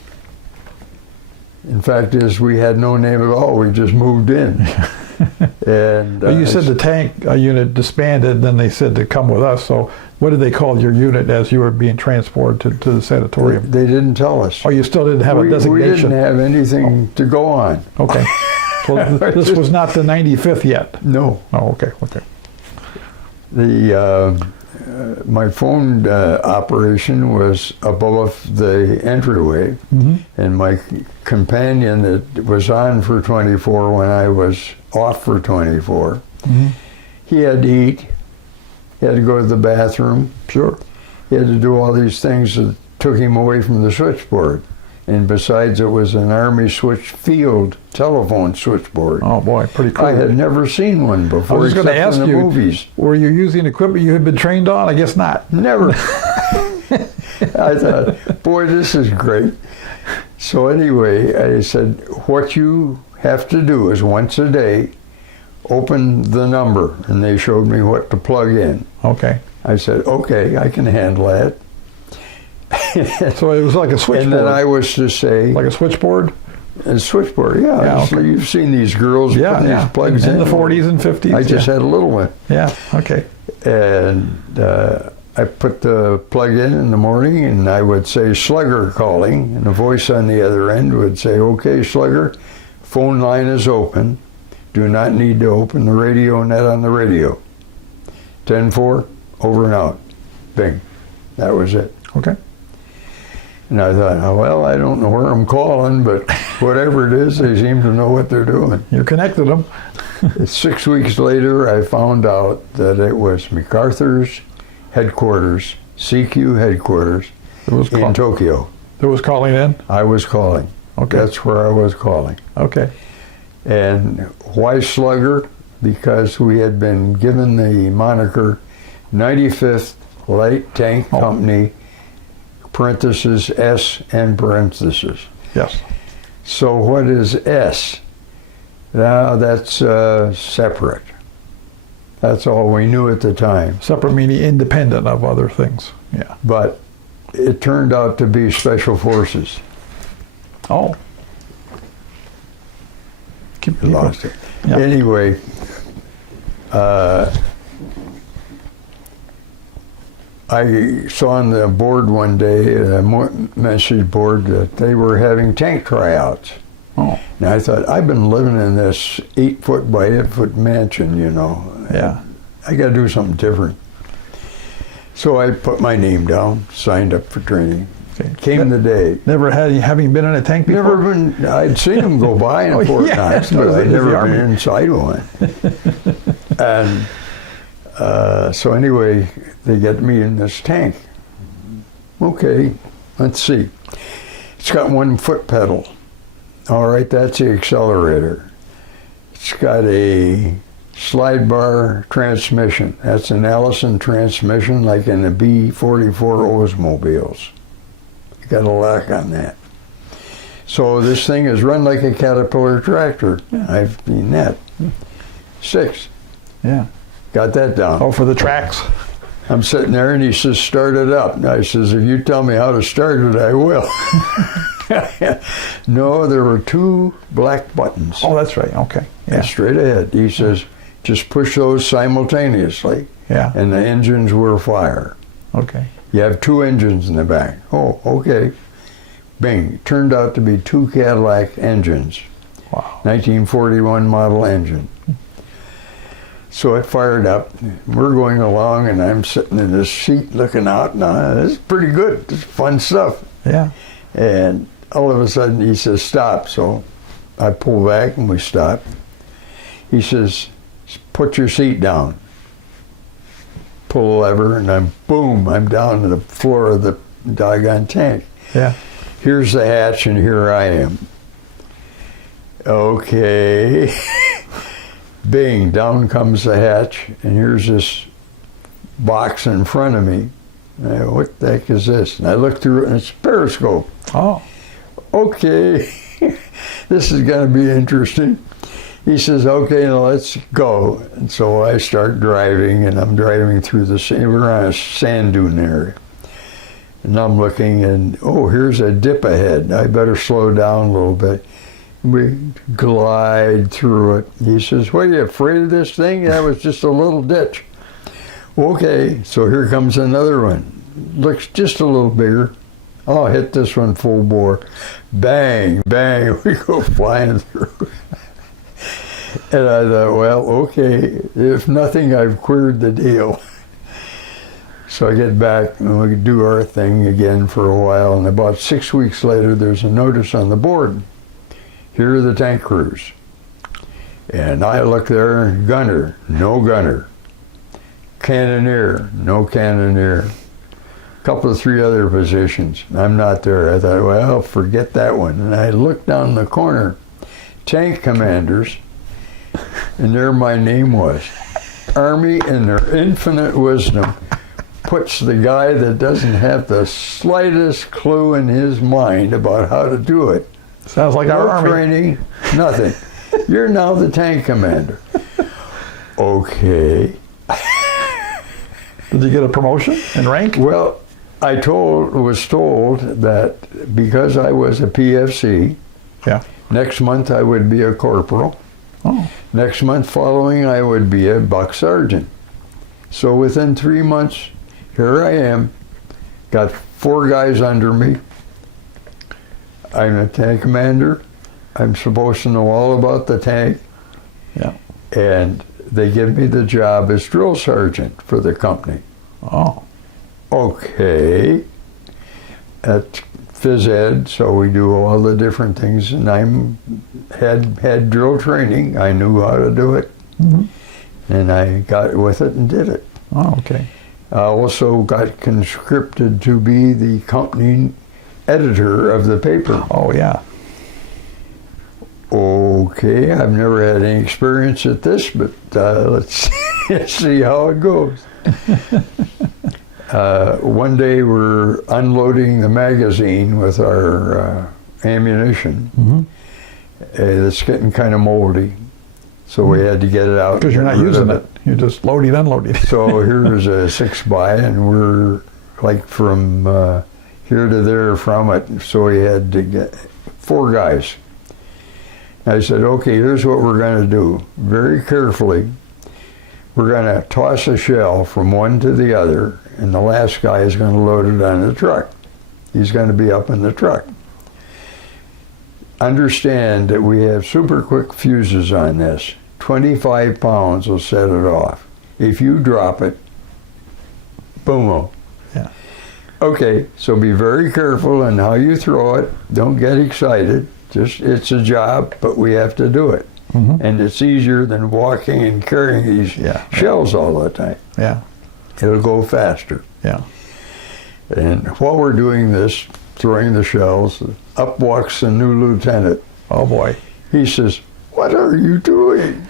In fact, we had no name at all. We just moved in. And Well, you said the tank unit disbanded, then they said to come with us. So what did they call your unit as you were being transported to the sanatorium? they didn't tell us. Oh, you still didn't have a We designation? didn't have anything to go on. Okay. Well, this was not the 95th yet? No. Oh, okay. Okay. My phone operation was above the entryway, Mm-hmm. and my companion that was on for 24 when I was off for 24, Mm-hmm. he had to eat, he had to go to the bathroom, Sure. he had to do all these things that took him away from the switchboard. And besides, it was an Army field telephone switchboard. Oh boy, pretty cool. I had never seen one before. I was going to except ask in the you, movies. were you using equipment you had been trained on? I guess not. Never. I thought, boy, this is great. So anyway, I said, what you have to do is once a day, open the number. And they showed me what to plug in. Okay. I said, okay, I can handle that. So it was like a switchboard. And then I was to say, like a switchboard? a switchboard, yeah. Yeah, okay. You've seen these girls putting these plugs in the 40s and 50s. I just had a little one. Yeah, okay. And I put the plug in the morning, and I would say, Slugger calling, and the voice on the other end would say, okay, Slugger, phone line is open. Do not need to open the radio net on the radio. 10-4, over and out. Bing. That was it. Okay. And I thought, oh, well, I don't know where I'm calling, but whatever it is, they seem to know what they're doing. You connected them. 6 weeks later, I found out that it was MacArthur's headquarters, CQ headquarters, in Tokyo. It was calling in? I was calling. Okay. That's where I was calling. Okay. And why Slugger? Because we had been given the moniker 95th Light Tank Company, parentheses, S and parentheses. Yes. So what is S? Now that's separate. That's all we knew at the time. Separate meaning independent of other things. Yeah. But it turned out to be Special Forces. Oh. You lost it. Yeah. Anyway, I saw on the board one day, a message board, that they were having tank tryouts. Oh. Now I thought, I've been living in this 8-foot by 8-foot mansion, you know. Yeah. I got to do something different. So I put my name down, signed up for training. Okay. Came the day. Never had, having been in a tank before? Never been, I'd seen them go by in Fort Knox, but I'd never been inside one. And so anyway, they get me in this tank. Okay, let's see. It's got one foot pedal. All right, that's the accelerator. It's got a slide bar transmission. That's an Allison transmission like in the B-44 Oldsmobiles. Got a lock on that. So this thing is run like a Caterpillar tractor. Yeah. I've seen that. 6. Yeah. Got that down. Oh, for the tracks. I'm sitting there and he says, start it up. And I says, if you tell me how to start it, I will. No, there were 2 black buttons. Oh, that's right. Okay. Yeah. And straight ahead. He says, just push those simultaneously. Yeah. And the engines will fire. Okay. You have 2 engines in the back. Oh, okay. Bing. Turned out to be 2 Cadillac engines. Wow. 1941 model engine. So it fired up. We're going along, and I'm sitting in this seat looking out. Now, this is pretty good. This is fun stuff. Yeah. And all of a sudden, he says, stop. So I pull back, and we stop. He says, put your seat down. Pull a lever, and I'm down to the floor of the doggone tank. Yeah. Here's the hatch, and here I am. Okay. Bing, down comes the hatch, and here's this box in front of me. What the heck is this? And I look through it, and it's a periscope. Oh. Okay. This is going to be interesting. He says, okay, now let's go. And so I start driving, and I'm driving through the sand. We're on a sand dune area. And I'm looking, and oh, here's a dip ahead. I better slow down a little bit. We glide through it. He says, what, are you afraid of this thing? That was just a little ditch. Okay, so here comes another one. Looks just a little bigger. I'll hit this one full bore. Bang, bang, we go flying through. And I thought, well, okay, if nothing, I've cleared the deal. So I get back and we do our thing again for a while. And about 6 weeks later, there's a notice on the board. Here are the tank crews. And I look there, gunner, no gunner. Cannoneer, no cannoneer. A couple of 3 other positions. I'm not there. I thought, well, forget that one. And I looked down the corner, tank commanders, and there my name was. Army, in their infinite wisdom, puts the guy that doesn't have the slightest clue in his mind about how to do it. Sounds like No our Army. training, nothing. You're now the tank commander. Okay. Did you get a promotion in rank? Well, I was told that because I was a PFC, Yeah. next month I would be a corporal. Oh. Next month following I would be a buck sergeant. So within 3 months, here I am, got 4 guys under me. I'm a tank commander. I'm supposed to know all about the tank. Yeah. And they give me the job as drill sergeant for the company. Oh. Okay. At phys ed, so we do all the different things, and had drill training. I knew how to do it, and I got with it and did it. Oh, okay. I also got conscripted to be the company editor of the paper. Oh, yeah. Okay, I've never had any experience at this, but let's see how it goes. One day we're unloading the magazine with our ammunition. It's getting kind of moldy, so we had to get it out. Because you're not using it. You're just loading, unloading. So here's a 6x, and we're like from here to there from it, so we had to get 4 guys. I said, okay, here's what we're going to do. Very carefully, we're going to toss a shell from one to the other, and the last guy is going to load it on the truck. He's going to be up in the truck. Understand that we have super quick fuses on this. 25 pounds will set it off. If you drop it, boom. Yeah. Okay, so be very careful in how you throw it. Don't get excited. Just, it's a job, but we have to do it. And it's easier than walking and carrying these shells all the time. Yeah. It'll go faster. Yeah. And while we're doing this, throwing the shells, up walks the new lieutenant. Oh, boy. He says, what are you doing?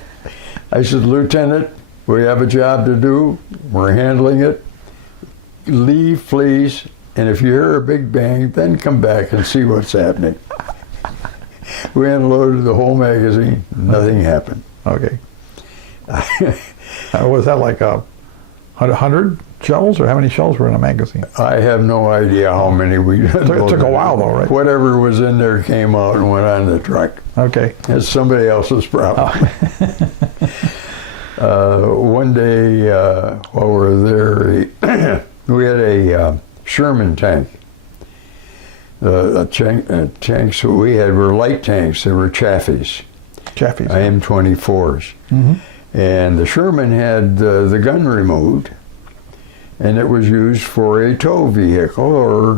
I said, Lieutenant, we have a job to do. We're handling it. Leave, please. And if you hear a big bang, then come back and see what's happening. We unloaded the whole magazine. Nothing happened. Okay. Was that like 100 shells, or how many shells were in a magazine? I have no idea how many we unloaded. It took a while, though, right? Whatever was in there came out and went on the truck. Okay. It's somebody else's problem. One day while we were there, we had a Sherman tank. The tanks that we had were light tanks. They were Chaffies. Chaffies. IM-24s. And the Sherman had the gun removed, and it was used for a tow vehicle or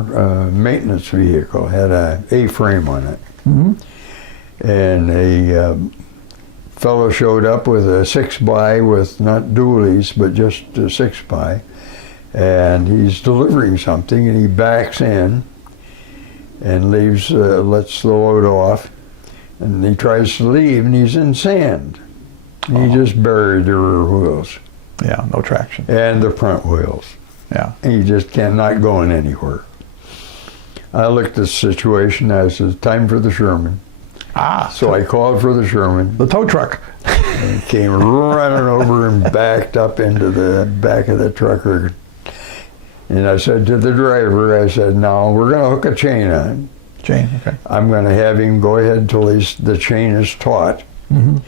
maintenance vehicle. It had a A-frame on it. And a fellow showed up with a 6x with not dualies, but just a 6x, and he's delivering something, and he backs in and leaves, lets the load off, and he tries to leave, and he's in sand. He just buried the rear wheels. Yeah, no traction. And the front wheels. Yeah. And he just not going anywhere. I looked at the situation. I said, time for the Sherman. So I called for the Sherman. The tow truck. And came running over and backed up into the back of the trucker. And I said to the driver, I said, now we're going to hook a chain on. Chain, okay. I'm going to have him go ahead until the chain is taut.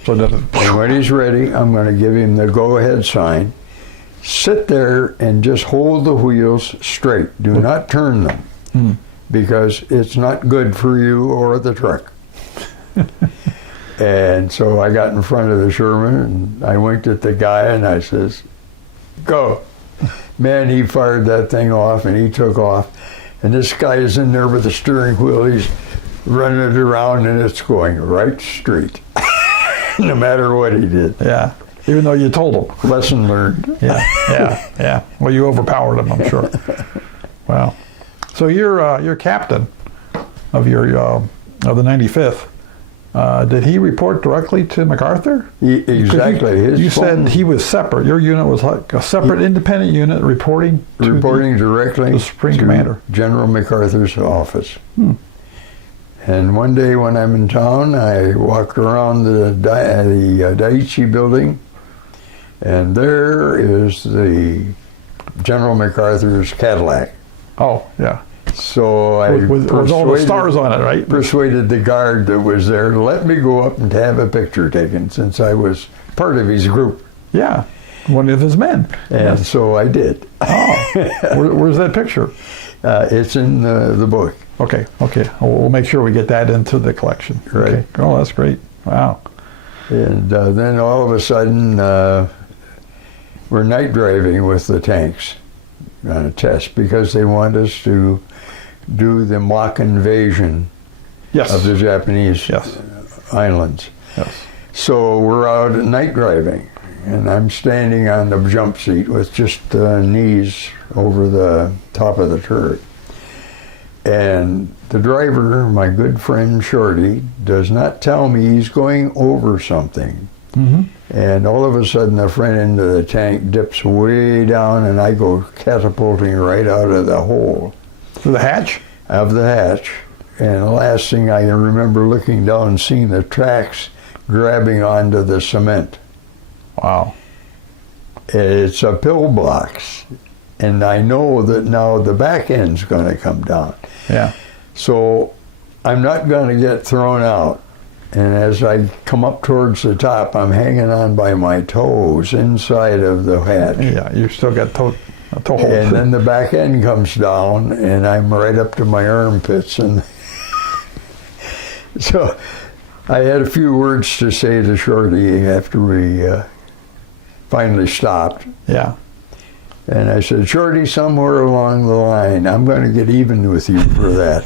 So does it... And when he's ready, I'm going to give him the go-ahead sign. Sit there and just hold the wheels straight. Do not turn them, because it's not good for you or the truck. And so I got in front of the Sherman, and I winked at the guy, and I says, go. Man, he fired that thing off, and he took off. And this guy is in there with the steering wheel. He's running it around, and it's going right straight, no matter what he did. Yeah, even though you told him. Lesson learned. Yeah. Well, you overpowered him, I'm sure. Wow. So you're captain of your of the 95th. Did he report directly to MacArthur? Exactly. You said he was separate. Your unit was like a separate independent unit reporting directly the Supreme Commander. General MacArthur's office. And one day when I'm in town, I walked around the Daiichi building, and there is the General MacArthur's Cadillac. Oh, yeah. So I With all the stars on it, right? persuaded the guard that was there to let me go up and have a picture taken since I was part of his group. Yeah, one of his men. And so I did. Oh, where's that picture? It's in the book. Okay. We'll make sure we get that into the collection. Right. Okay. Oh, that's great. Wow. And then all of a sudden, we're night driving with the tanks on a test because they want us to do the mock invasion of the Japanese islands. Yes. So we're out at night driving, and I'm standing on the jump seat with just knees over the top of the turret. And the driver, my good friend Shorty, does not tell me he's going over something. Mm-hmm. And all of a sudden the front end of the tank dips way down and I go catapulting right out of the hole. Through the hatch? Of the hatch. And the last thing I remember looking down and seeing the tracks grabbing onto the cement. Wow. It's a pillbox. And I know that now the back end's going to come down. Yeah. So I'm not going to get thrown out. And as I come up towards the top, I'm hanging on by my toes inside of the hatch. Yeah, you still got toe hold. And then the back end comes down, and I'm right up to my armpits. And so I had a few words to say to Shorty after we finally stopped. Yeah. And I said, Shorty, somewhere along the line, I'm going to get even with you for that.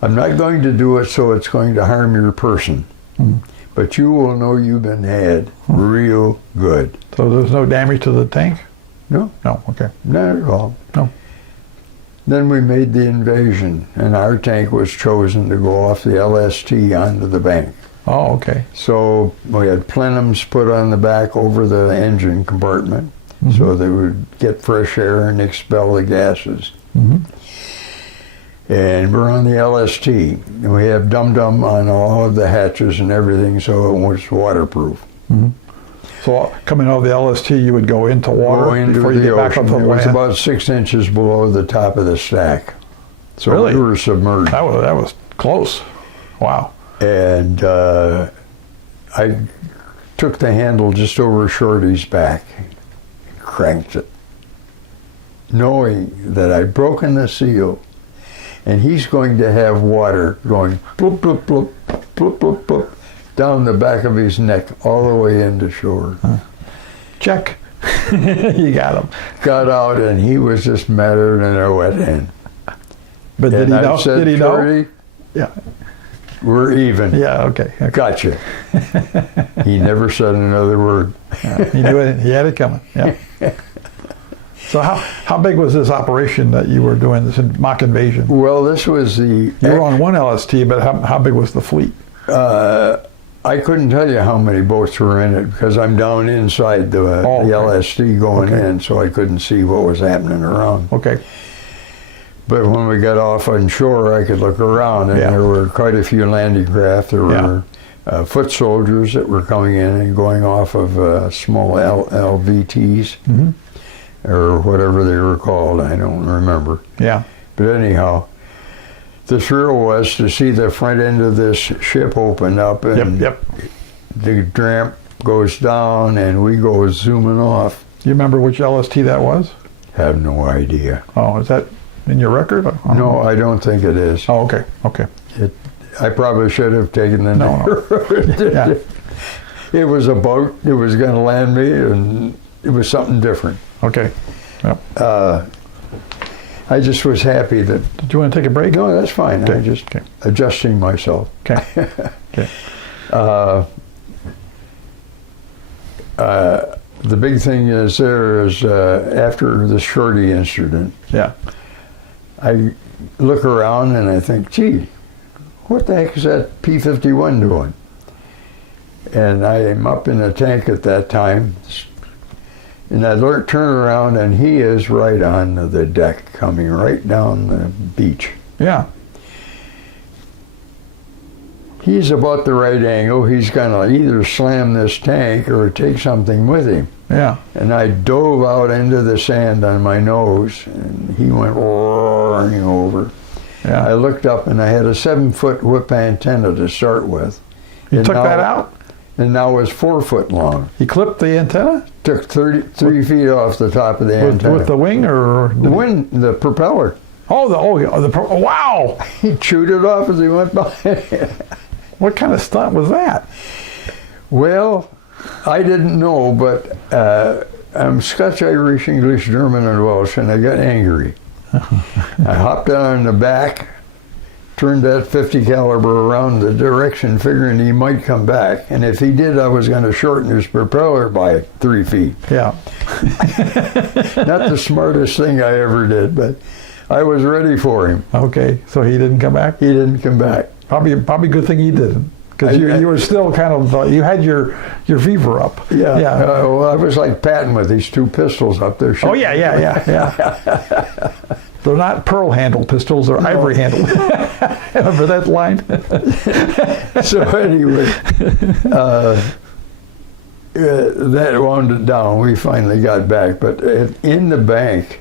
I'm not going to do it so it's going to harm your person. But you will know you've been had real good. So there's no damage to the tank? No. No, okay. Not at all. No. Then we made the invasion, and our tank was chosen to go off the LST onto the bank. Oh, okay. So we had plenums put on the back over the engine compartment. Mm-hmm. So they would get fresh air and expel the gases. Mm-hmm. And we're on the LST. And we have dum-dum on all of the hatches and everything, so it was waterproof. Mm-hmm. So coming out of the LST, you would go into water before you get back up to the land? It was land? about 6 inches below the top of the stack. So really? we were submerged. That was close. Wow. And I took the handle just over Shorty's back, cranked it, knowing that I'd broken the seal, and he's going to have water going bloop, bloop, bloop, bloop, bloop, bloop, down the back of his neck all the way into shore. Check. You got him. Got out, and he was just madder than a wet hen. But did he know? Said, did he Shorty, know? Yeah. We're even. Yeah, okay. Gotcha. He never said another word. Yeah, he knew it. He had it coming. Yeah. So how big was this operation that you were doing, this mock invasion? Well, this was the... You were on one LST, but how big was the fleet? I couldn't tell you how many boats were in it because I'm down inside the LST going in, so I couldn't see what was happening around. Okay. But when we got off on shore, I could look around, and there were quite a few landing craft. There were foot soldiers that were coming in and going off of small LVTs, or whatever they were called. I don't remember. Yeah. But anyhow, the thrill was to see the front end of this ship open up, and the ramp goes down, and we go zooming off. You remember which LST that was? Have no idea. Oh, is that in your record? No, I don't think it is. Oh, okay, okay. I probably should have taken the number. Yeah. It was a boat. It was going to land me, and it was something different. Okay. Yep. I just was happy that... Did you want to take a break? No, that's fine. Okay. I'm just adjusting myself. Okay. Okay. The big thing is after the Shorty incident, I look around and I think, gee, what the heck is that P-51 doing? And I am up in the tank at that time, and I turn around, and he is right on the deck, coming right down the beach. Yeah. he's about the right angle. He's gonna either slam this tank or take something with him. Yeah. And I dove out into the sand on my nose, and he went roaring over. Yeah. I looked up, and I had a 7-foot whip antenna to start with. You And took now- that out? And now it's 4 foot long. He clipped the antenna? Took 3 feet off the top of the antenna. With the wing or? The propeller. Wow! He chewed it off as he went by. What kind of stunt was that? Well, I didn't know, but I'm Scotch, Irish, English, German, and Welsh, and I got angry. I hopped down in the back, turned that 50 caliber around the direction, figuring he might come back. And if he did, I was going to shorten his propeller by 3 feet. Yeah. Not the smartest thing I ever did, but I was ready for him. Okay, so he didn't come back? He didn't come back. Probably a good thing he didn't. Because you were still kind of, you had your fever up. Yeah. Yeah. Well, I was like Patton with these 2 pistols up there. Oh, yeah. They're not pearl handle pistols, they're ivory handle. Remember that line? So anyway, that wound it down. We finally got back. But in the bank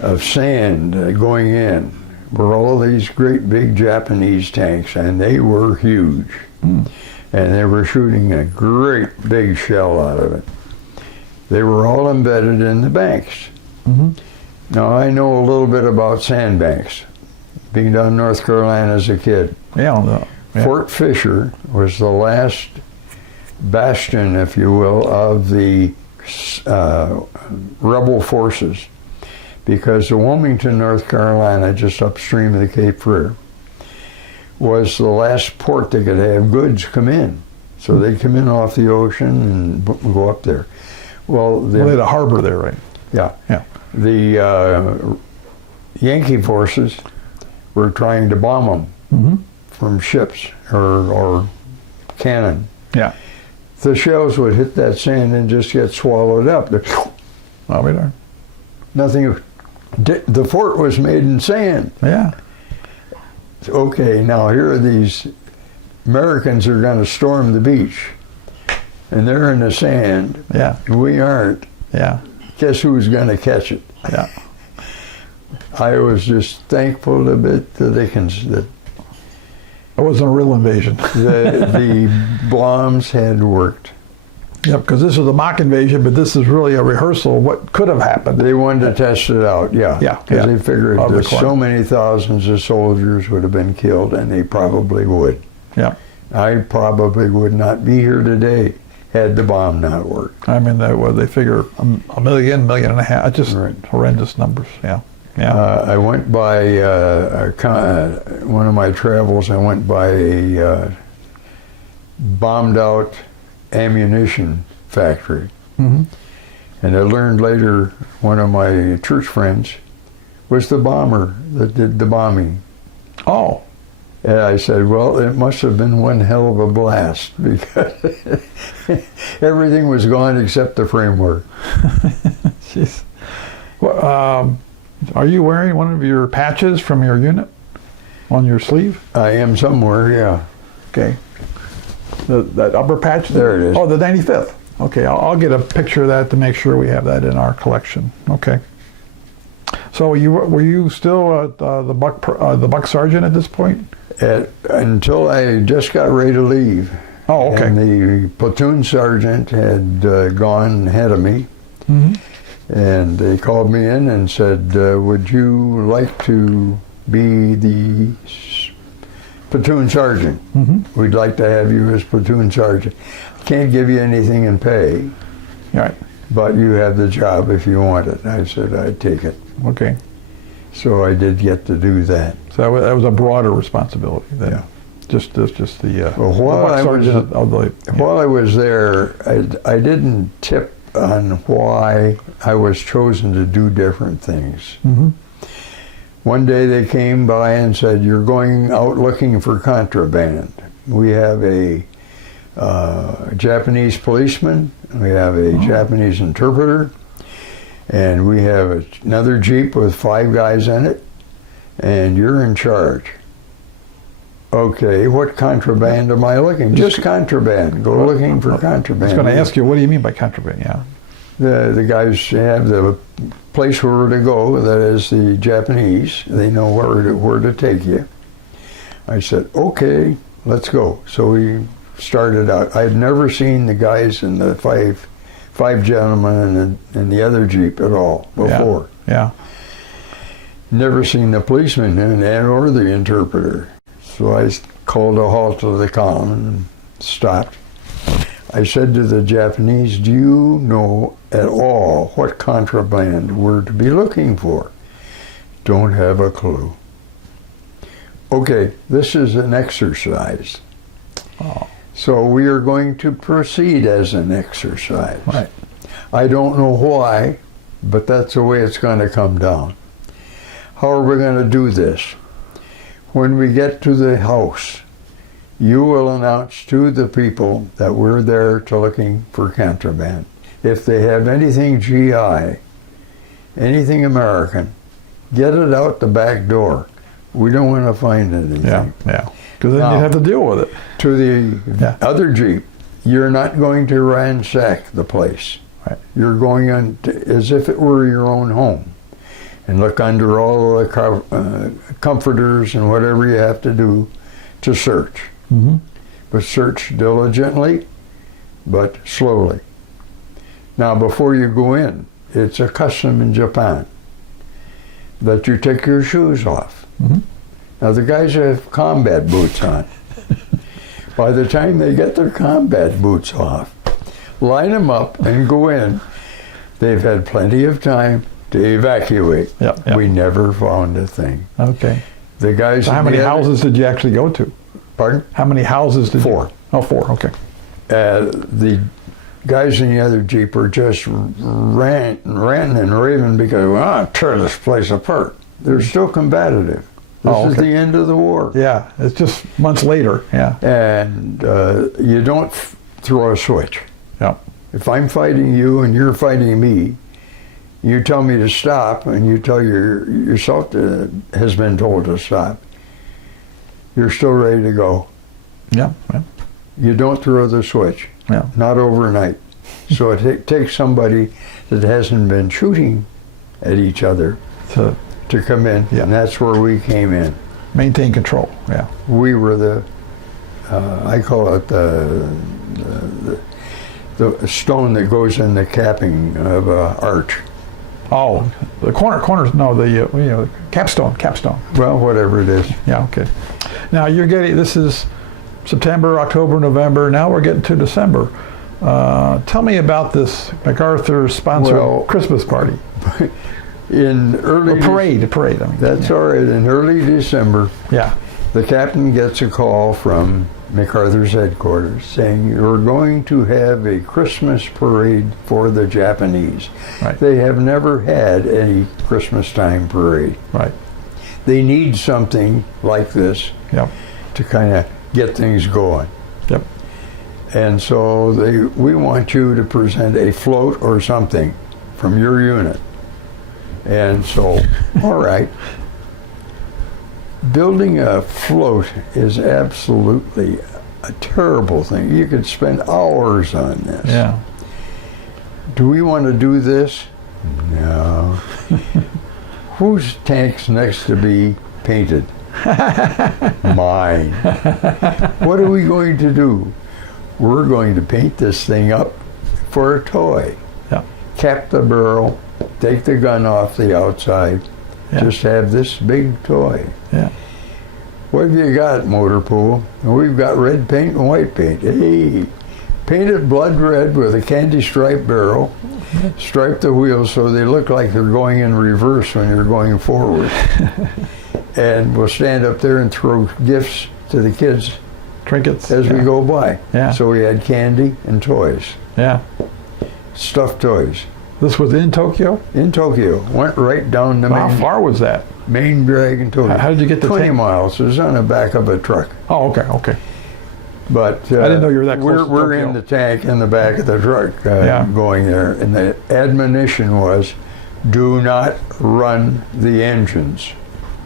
of sand going in were all these great big Japanese tanks, and they were huge. And they were shooting a great big shell out of it. They were all embedded in the banks. Now, I know a little bit about sandbanks, being down in North Carolina as a kid. Yeah. Fort Fisher was the last bastion, if you will, of the rebel forces, because the Wilmington, North Carolina, just upstream of the Cape Fear, was the last port that could have goods come in. So they'd come in off the ocean and go up there. Well, they had a harbor there, right? Yeah. Yeah. The Yankee forces were trying to bomb them from ships or cannon. Yeah. The shells would hit that sand and just get swallowed up. I'll be there. Nothing. The fort was made in sand. Yeah. Okay, now here are these Americans are going to storm the beach, and they're in the sand. Yeah. We aren't. Yeah. Guess who's going to catch it? Yeah. I was just thankful to bit the Dickens that It wasn't a real invasion. the bombs had worked. Yep, because this is a mock invasion, but this is really a rehearsal of what could have happened. They wanted to test it out, yeah. Because they figured that so many thousands of soldiers would have been killed, and they probably would. Yeah. I probably would not be here today had the bomb not worked. I mean, they figure a million, million and a half, just horrendous numbers, yeah. Yeah. I went by, one of my travels, I went by a bombed out ammunition factory. And I learned later one of my church friends was the bomber that did the bombing. Oh. And I said, well, it must have been one hell of a blast, because everything was gone except the framework. Jeez. Well, are you wearing one of your patches from your unit on your sleeve? I am somewhere, yeah. Okay. That upper patch? There it is. Oh, the 95th. Okay, I'll get a picture of that to make sure we have that in our collection. Okay. So were you still the buck sergeant at this point? Until I just got ready to leave. Oh, okay. And the platoon sergeant had gone ahead of me. And they called me in and said, would you like to be the platoon sergeant? We'd like to have you as platoon sergeant. Can't give you anything in pay, right, but you have the job if you want it. I said I'd take it. Okay. So I did get to do that. So that was a broader responsibility then. Yeah. Just the well, while I was there, I didn't tip on why I was chosen to do different things. One day they came by and said, you're going out looking for contraband. We have a Japanese policeman, we have a Japanese interpreter, and we have another Jeep with 5 guys in it, and you're in charge. Okay, what contraband am I looking? Just contraband. Go looking for contraband. I was going to ask you, what do you mean by contraband? Yeah. The guys have the place where to go, that is the Japanese. They know where to take you. I said, okay, let's go. So we started out. I'd never seen the guys in the five gentlemen in the other Jeep at all before. Yeah. Never seen the policeman and or the interpreter. So I called a halt to the column and stopped. I said to the Japanese, do you know at all what contraband we're to be looking for? Don't have a clue. Okay, this is an exercise. Oh. So we are going to proceed as an exercise. Right. I don't know why, but that's the way it's going to come down. How are we going to do this? When we get to the house, you will announce to the people that we're there to looking for contraband. If they have anything GI, anything American, get it out the back door. We don't want to find anything. Yeah. Because then you have to deal with it. To the other Jeep, you're not going to ransack the place. Right. You're going on as if it were your own home. And look under all the comforters and whatever you have to do to search. Mm-hmm. But search diligently, but slowly. Now, before you go in, it's a custom in Japan that you take your shoes off. Mm-hmm. Now, the guys have combat boots on. By the time they get their combat boots off, line them up and go in. They've had plenty of time to evacuate. Yeah. We never found a thing. Okay. The guys. So how many houses did you actually go to? Pardon? How many houses did you? 4. Oh, 4. Okay. The guys in the other Jeep were just ranting and raving because, well, I'll tear this place apart. They're still combative. This is the end of the war. Yeah, it's just months later. Yeah. And you don't throw a switch. Yeah. If I'm fighting you and you're fighting me, you tell me to stop, and you tell yourself has been told to stop. You're still ready to go. Yeah. You don't throw the switch. Yeah. Not overnight. So it takes somebody that hasn't been shooting at each other to come in, and that's where we came in. Maintain control. Yeah. We were the, I call it the stone that goes in the capping of an arch. Oh, the corners. No, the capstone. Well, whatever it is. Yeah. Okay. Now this is September, October, November. Now we're getting to December. Tell me about this MacArthur sponsored Christmas party. In early parade. I mean, that's all right. In early December, the captain gets a call from MacArthur's headquarters saying you're going to have a Christmas parade for the Japanese. Right. They have never had any Christmas time parade. Right. They need something like this to kind of get things going. Yep. And so we want you to present a float or something from your unit. And so, all right. Building a float is absolutely a terrible thing. You could spend hours on this. Yeah. Do we want to do this? No. Whose tank's next to be painted? Mine. What are we going to do? We're going to paint this thing up for a toy. Yeah. Cap the barrel, take the gun off the outside, just have this big toy. Yeah. What have you got, motor pool? We've got red paint and white paint. Hey, paint it blood red with a candy stripe barrel. Stripe the wheels so they look like they're going in reverse when you're going forward. And we'll stand up there and throw gifts to the kids. Trinkets. As we go by. Yeah. So we had candy and toys. Yeah. Stuffed toys. This was in Tokyo? In Tokyo. Went right down the How far was that? main drag in Tokyo. How did you get the 20 tank? miles. It was on the back of a truck. Oh, okay. But I didn't know you were that close to we're Tokyo. in the tank in the back of the truck going there. And the admonition was, do not run the engines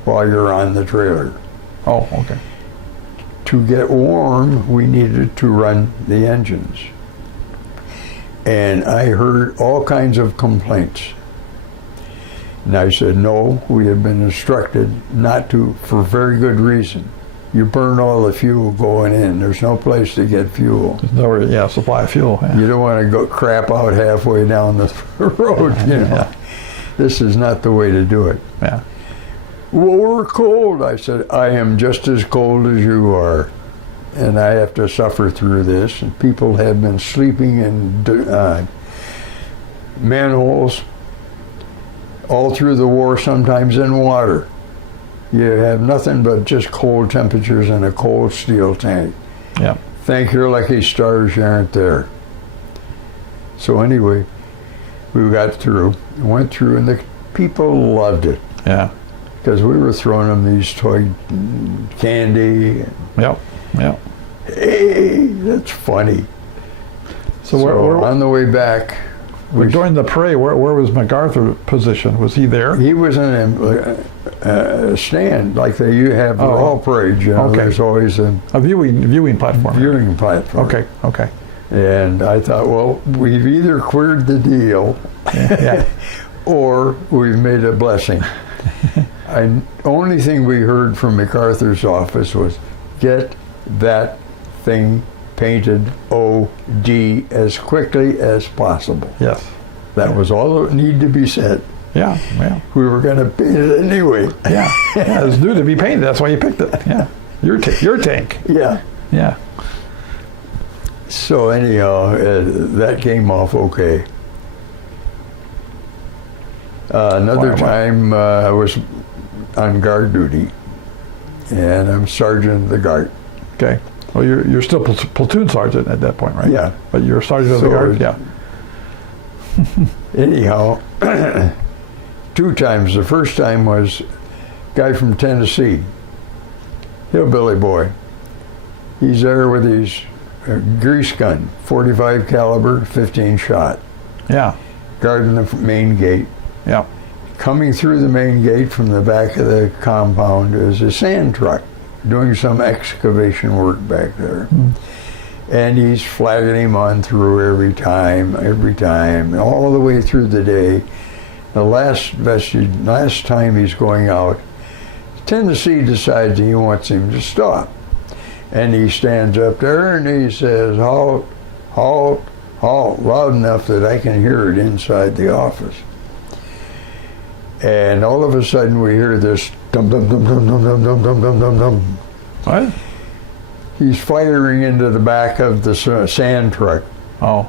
while you're on the trailer. Oh, okay. to get warm, we needed to run the engines. And I heard all kinds of complaints. And I said, no, we have been instructed not to, for very good reason. You burn all the fuel going in. There's no place to get fuel. There's no supply of fuel. Yeah. You don't want to go crap out halfway down the road, you know. Yeah. This is not the way to do it. Yeah. Well, we're cold. I said, I am just as cold as you are. And I have to suffer through this. And people have been sleeping in manholes all through the war, sometimes in water. You have nothing but just cold temperatures in a cold steel tank. Yeah. Thank your lucky stars you aren't there. So anyway, we got through, went through, and the people loved it. Yeah. Because we were throwing them these toy candy. Yep. Yep. Hey, that's funny. So where on the way back, during the parade, where was MacArthur positioned? Was he there? he was in a stand like you have for all parades. You know, Okay. there's always a viewing platform. viewing platform. Okay. Okay. And I thought, well, we've either queered the deal, Yeah. or we've made a blessing. The only thing we heard from MacArthur's office was, get that thing painted OD as quickly as possible. Yes. That was all that needed to be said. Yeah. Yeah. We were going to paint it anyway. Yeah. Yeah. It's due to be painted. That's why you picked it. Yeah. Your tank. Yeah. Yeah. So anyhow, that came off okay. Another Wow. time I was on guard duty, and I'm sergeant of the guard. Okay. Well, you're still platoon sergeant at that point, right? Yeah. But you're sergeant of the guard. Yeah. Anyhow, 2 times. The first time was a guy from Tennessee, hillbilly boy. He's there with his grease gun, 45 caliber, 15 shot, Yeah. guarding the main gate. Yeah. Coming through the main gate from the back of the compound is a sand truck doing some excavation work back there. And he's flagging him on through every time, all the way through the day. The last time he's going out, Tennessee decides he wants him to stop. And he stands up there and he says, halt, halt, halt, loud enough that I can hear it inside the office. And all of a sudden we hear this dum dum dum dum dum dum dum dum dum dum dum. What? He's firing into the back of the sand truck. Oh.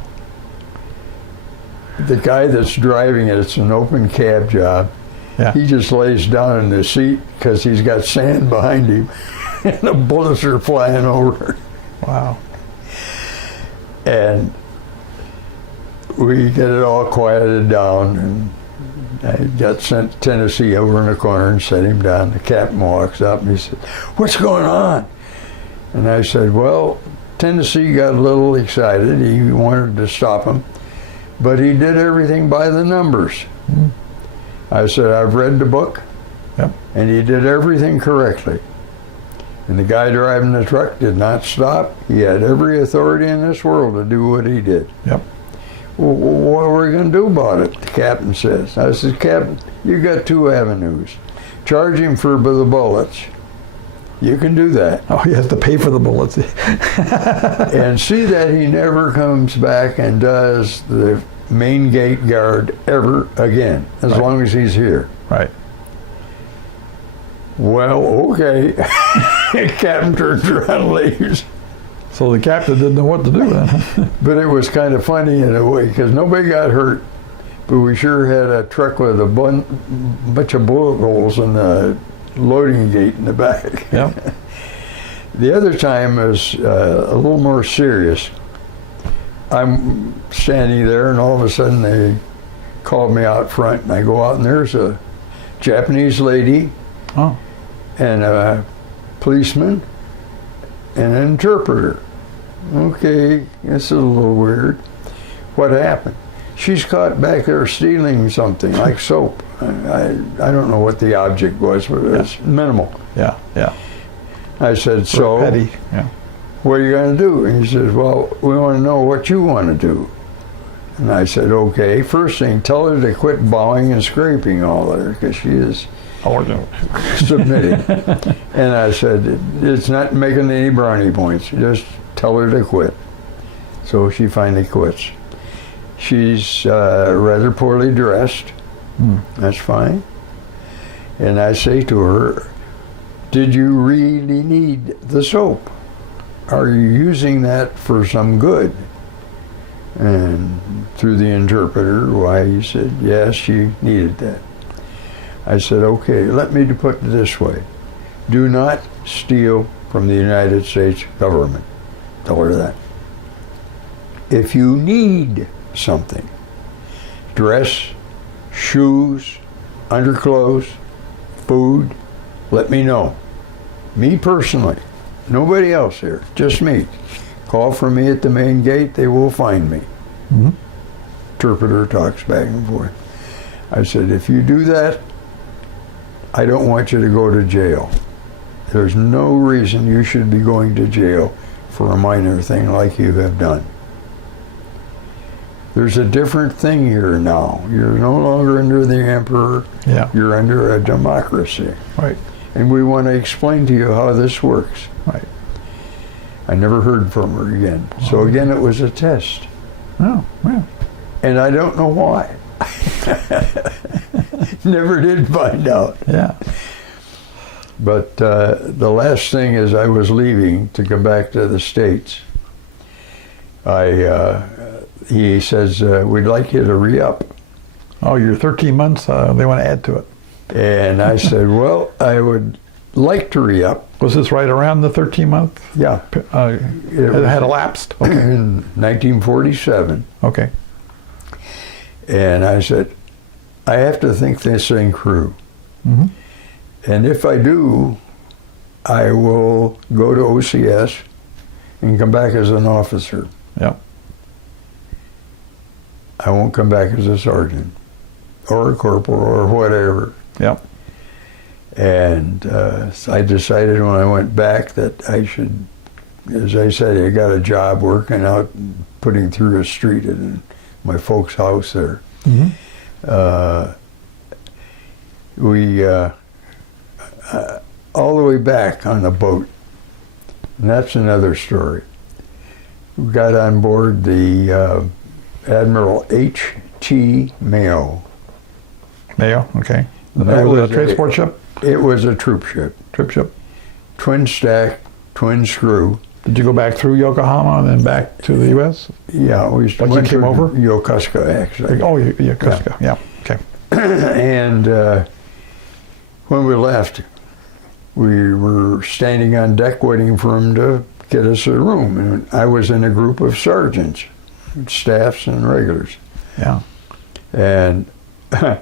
The guy that's driving it, it's an open cab job. Yeah. He just lays down in the seat because he's got sand behind him, and the bullets are flying over. Wow. And we get it all quieted down, and I got sent to Tennessee over in the corner and set him down. The captain walks up and he said, "What's going on?" And I said, well, Tennessee got a little excited. He wanted to stop him, but he did everything by the numbers. I said, I've read the book, Yep. and he did everything correctly. And the guy driving the truck did not stop. He had every authority in this world to do what he did. Yep. Well, what are we going to do about it? The captain says. I said, Captain, you got 2 avenues. Charge him for the bullets. You can do that. Oh, he has to pay for the bullets. And see that he never comes back and does the main gate guard ever again, as Right. long as he's here. Right. Well, okay. Captain turns around and leaves. So the captain didn't know what to do then. But it was kind of funny in a way, because nobody got hurt, but we sure had a truck with a bunch of bullet holes in the loading gate in the back. Yep. The other time was a little more serious. I'm standing there, and all of a sudden they called me out front, and I go out, and there's a Japanese lady Oh. and a policeman and an interpreter. Okay, this is a little weird. What happened? She's caught back there stealing something like soap. I don't know what the object was, but it's minimal. Yeah. Yeah. I said, so petty. Yeah. what are you going to do? And he says, well, we want to know what you want to do. And I said, okay, first thing, tell her to quit bowing and scraping all there, because she is submitting. And I said, it's not making any brownie points. Just tell her to quit. So she finally quits. She's rather poorly dressed. That's fine. And I say to her, did you really need the soap? Are you using that for some good? And through the interpreter, why, he said, yes, she needed that. I said, okay, let me put it this way. Do not steal from the United States government. Tell her that. If you need something, dress, shoes, underclothes, food, let me know. Me personally, nobody else here, just me. Call for me at the main gate, they will find me. Interpreter talks back and forth. I said, if you do that, I don't want you to go to jail. There's no reason you should be going to jail for a minor thing like you have done. There's a different thing here now. You're no longer under the emperor. Yeah. You're under a democracy. Right. And we want to explain to you how this works. Right. I never heard from her again. So again, it was a test. Oh, yeah. And I don't know why. Never did find out. Yeah. But the last thing is I was leaving to come back to the States. He says, we'd like you to re-up. Oh, you're 13 months, they want to add to it. And I said, well, I would like to re-up. Was this right around the 13-month? Yeah. It had elapsed? Okay. In 1947. Okay. And I said, I have to think this thing through. And if I do, I will go to OCS and come back as an officer. Yeah. I won't come back as a sergeant or a corporal or whatever. Yeah. And so I decided when I went back that I should, as I said, I got a job working out, putting through a street in my folks' house there. We all the way back on the boat, and that's another story. We got on board the Admiral H.T. Mayo. Mayo, okay. That was a transport ship? It was a troop ship. Troop ship. Twin stack, twin screw. Did you go back through Yokohama and then back to the U.S.? Yeah, we But you came over? Yokosuka, actually. Oh, Yokosuka, yeah. Okay. And when we left, we were standing on deck waiting for him to get us a room. And I was in a group of sergeants, staffs and regulars. Yeah. And the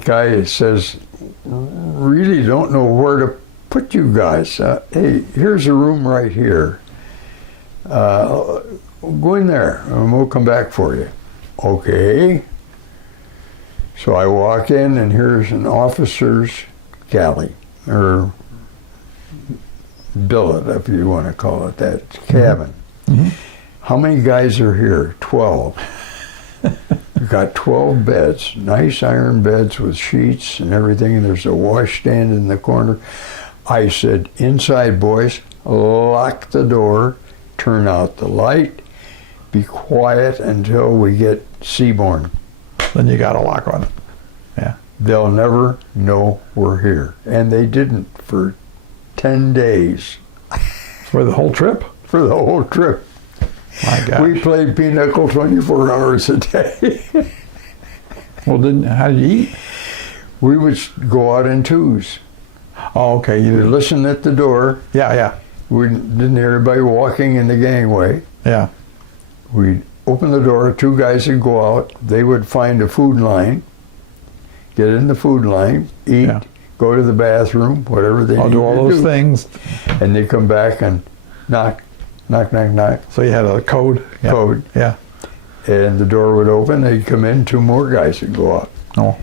guy says, really don't know where to put you guys. Hey, here's a room right here. Go in there and we'll come back for you. Okay. So I walk in and here's an officer's galley, or billet, if you want to call it that, cabin. How many guys are here? 12. We've got 12 beds, nice iron beds with sheets and everything, and there's a washstand in the corner. I said, inside, boys, lock the door, turn out the light, be quiet until we get seaborne. Then you got a lock on it. Yeah. They'll never know we're here. And they didn't for 10 days. For the whole trip? For the whole trip. My gosh. We played pinochle 24 hours a day. Well, how did you eat? We would go out in twos. Oh, okay. We'd listen at the door. Yeah. We didn't hear everybody walking in the gangway. Yeah. We'd open the door, two guys would go out, they would find a food line, get in the food line, eat, go to the bathroom, whatever they I'll need do all to those things. And they come back and knock, knock, knock, knock. So you had a code? Yeah. Code. Yeah. And the door would open, they'd come in, two more guys would go out. Oh.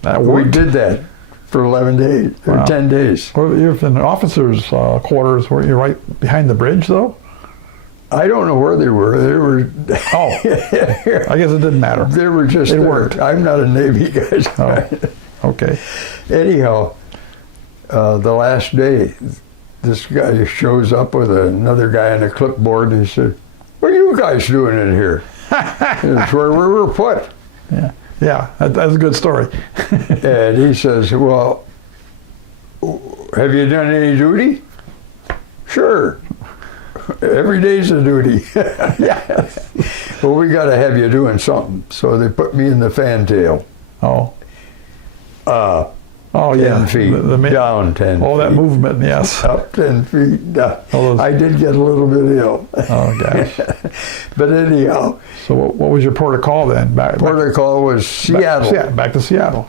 That We worked. did that for 11 days, or Wow. 10 days. Well, you're in the officers' quarters. Were you right behind the bridge, though? I don't know where they were. They were. Oh, I guess it didn't matter. They were just. It there. worked. I'm not a Navy guy. Oh, okay. Anyhow, the last day, this guy shows up with another guy on a clipboard, and he said, "What are you guys doing in here?" It's where we were put. Yeah, yeah, that's a good story. And he says, "Well, have you done any duty?" "Sure. Every day's a duty." Yeah. "Well, we got to have you doing something." So they put me in the fantail. Oh. Uh, Oh 10 yeah. feet, down 10 all feet. that movement, yes. Up 10 feet, down. All those- I did get a little bit ill. Oh gosh. But anyhow, So what was your port of call then? protocol was Seattle. Back to Seattle.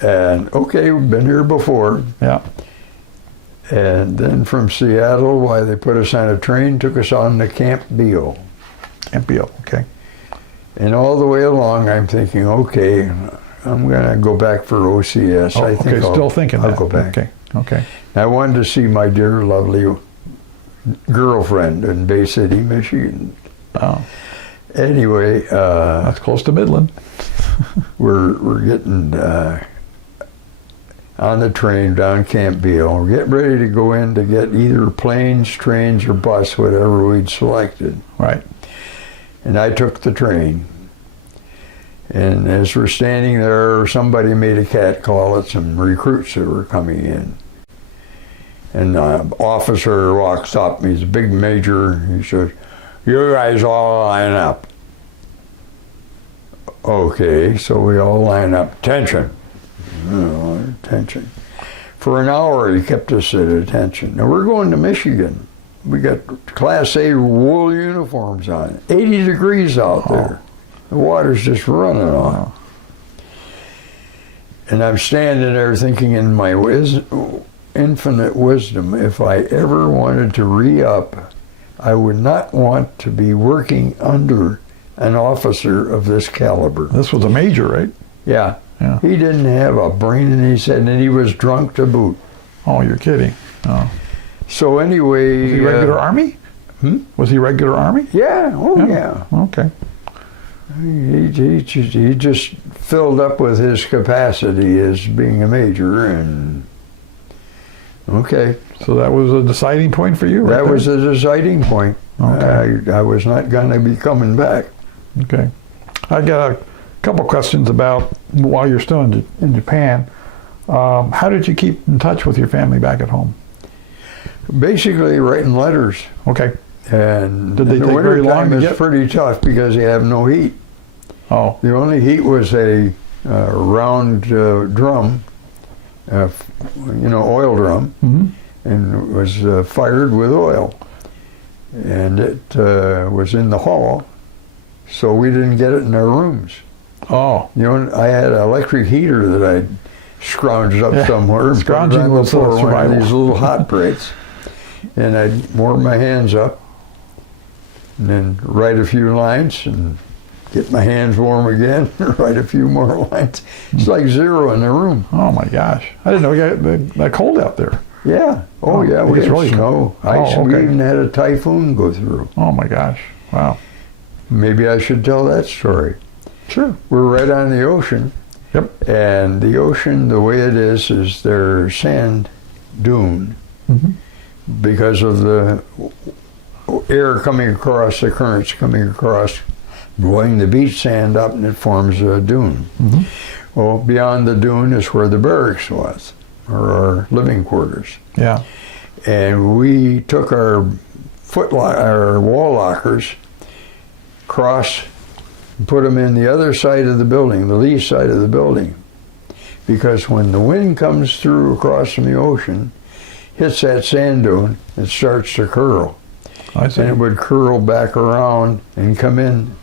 And okay, we've been here before. Yeah. And then from Seattle, why they put us on a train, took us on to Camp Beale. MPO. Okay. And all the way along, I'm thinking, okay, I'm going to go back for OCS. Oh, I think okay. Still thinking I'll that. go back. Okay. Okay. I wanted to see my dear, lovely girlfriend in Bay City, Michigan. Oh, Anyway, that's close to Midland. we're getting on the train down Camp Beale. We're getting ready to go in to get either planes, trains, or bus, whatever we'd selected. Right. And I took the train. And as we're standing there, somebody made a cat call at some recruits that were coming in. And the officer walks up, he's a big major, he says, "You guys all line up." Okay, so we all line up. Attention. Attention. For an hour he kept us at attention. Now we're going to Michigan. We got Class A wool uniforms on. 80 degrees out there. The water's just running on. And I'm standing there thinking in my infinite wisdom, if I ever wanted to re-up, I would not want to be working under an officer of this caliber. This was a major, right? Yeah. Yeah. He didn't have a brain in his head, and he was drunk to boot. Oh, you're kidding. Oh. So anyway... Was he regular Army? Was he regular Army? Yeah. Oh, yeah. Okay. He just filled up with his capacity as being a major, and okay. So that was a deciding point for you, right? That was a deciding point. Okay. I was not going to be coming back. Okay. I got a couple questions about while you're still in Japan. How did you keep in touch with your family back at home? Basically writing letters. Okay. And Did they in the take very long to wintertime, get? it's pretty tough because you have no heat. Oh. The only heat was a round drum, oil drum, and it was fired with oil. And it was in the hall, so we didn't get it in our rooms. Oh. I had an electric heater that I'd scrounged up somewhere and put it Scrounging on the was floor, one of survival. these little hot bricks. And I'd warm my hands up and then write a few lines and get my hands warm again and write a few more lines. It's like zero in the room. Oh my gosh. I didn't know you got that cold out there. Yeah. Oh, yeah. It We gets had really snow, ice. Oh, We okay. even had a typhoon go through. Oh my gosh. Wow. Maybe I should tell that story. Sure. We're right on the ocean. Yep. And the ocean, the way it is there's sand dune because of the air coming across, the currents coming across, blowing the beach sand up, and it forms a dune. Well, beyond the dune is where the barracks was, or our living quarters. Yeah. And we took our our wall lockers, across, and put them in the other side of the building, the lee side of the building. Because when the wind comes through across from the ocean, hits that sand dune, it starts to curl. I see. And it would curl back around and come in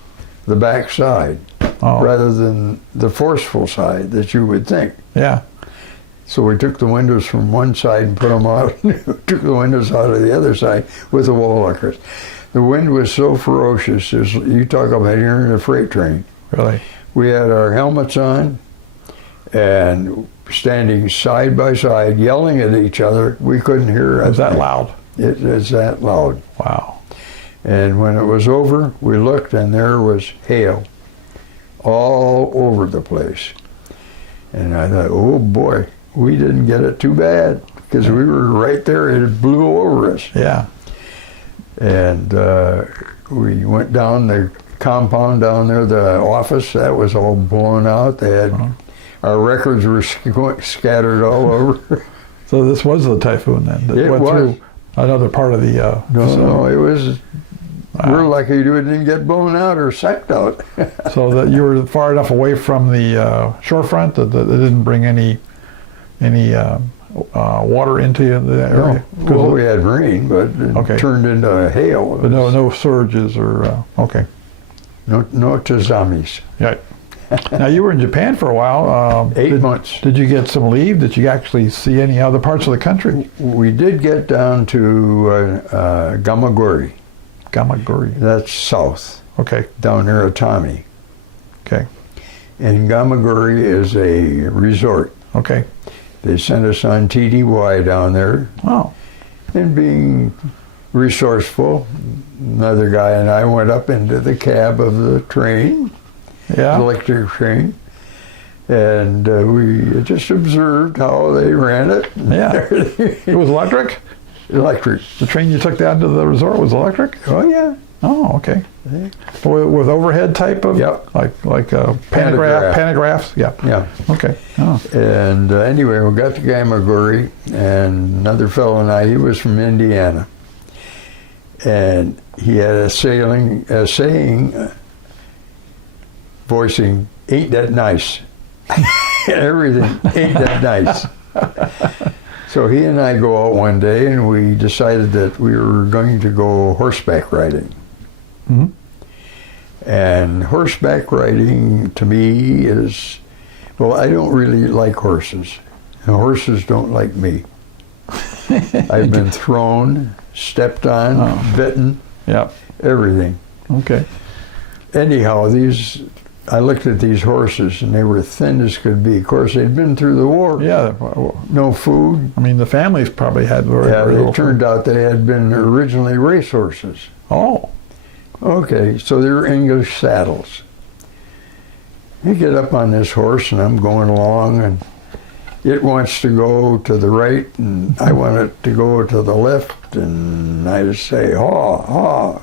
the back side, rather than the forceful side that you would think. Yeah. So we took the windows from one side and put them out, took the windows out of the other side with the wall lockers. The wind was so ferocious, you talk about hearing a freight train. Really. We had our helmets on, and standing side by side, yelling at each other. We couldn't hear it. Was that loud? It is that loud. Wow. And when it was over, we looked, and there was hail all over the place. And I thought, oh boy, we didn't get it too bad, because we were right there. It blew over us. Yeah. And we went down the compound down there, the office, that was all blown out. They had our records were scattered all over. So this was the typhoon then? That It went was. through another part of the No, it was. Wow. We're lucky we didn't get blown out or sucked out. So that you were far enough away from the shorefront that it didn't bring any water into the area? No. Well, we had rain, but it turned into hail. But no surges or, okay. No tsunamis. Right. Now you were in Japan for a while. 8 months. Did you get some leave? Did you actually see any other parts of the country? We did get down to Gamagori. Gamagori. That's south. Okay. Down near Atami. Okay. And Gamagori is a resort. Okay. They sent us on TDY down there. Oh. And being resourceful, another guy and I went up into the cab of the train, Yeah. the electric train, and we just observed how they ran it. Yeah. It was electric? Electric. The train you took down to the resort was electric? Oh, yeah. Oh, okay. With overhead type of? Yep. Like pantographs? Yeah. Yeah. Okay. Oh. And anyway, we got to Gamagori, and another fellow and I, he was from Indiana. And he had a saying voicing, ain't that nice? Everything, ain't that nice? So he and I go out one day, and we decided that we were going to go horseback riding. Mm-hmm. And horseback riding to me is, well, I don't really like horses. And horses don't like me. I've been thrown, stepped on, bitten, everything. Okay. Anyhow, I looked at these horses, and they were thin as could be. Of course, they'd been through the war. Yeah. No food. I mean, the families probably had very It turned out they had been originally racehorses. Oh. Okay, so they were English saddles. You get up on this horse, and I'm going along, and it wants to go to the right, and I want it to go to the left, and I just say, haw, haw.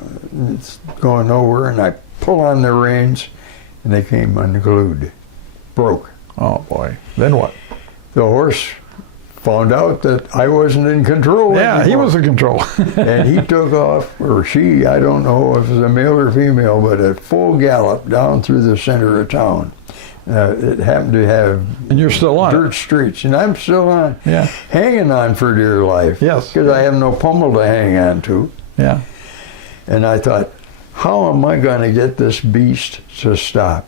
It's going nowhere, and I pull on the reins, and they came unglued, broke. Oh, boy. Then what? The horse found out that I wasn't in control Yeah, anymore. he was in control. And he took off, or she, I don't know if it was a male or female, but at full gallop down through the center of town. It happened to have And you're still on dirt streets, and I'm still on, Yeah. hanging on for dear life. Yes. Because I have no pommel to hang on to. Yeah. And I thought, how am I going to get this beast to stop?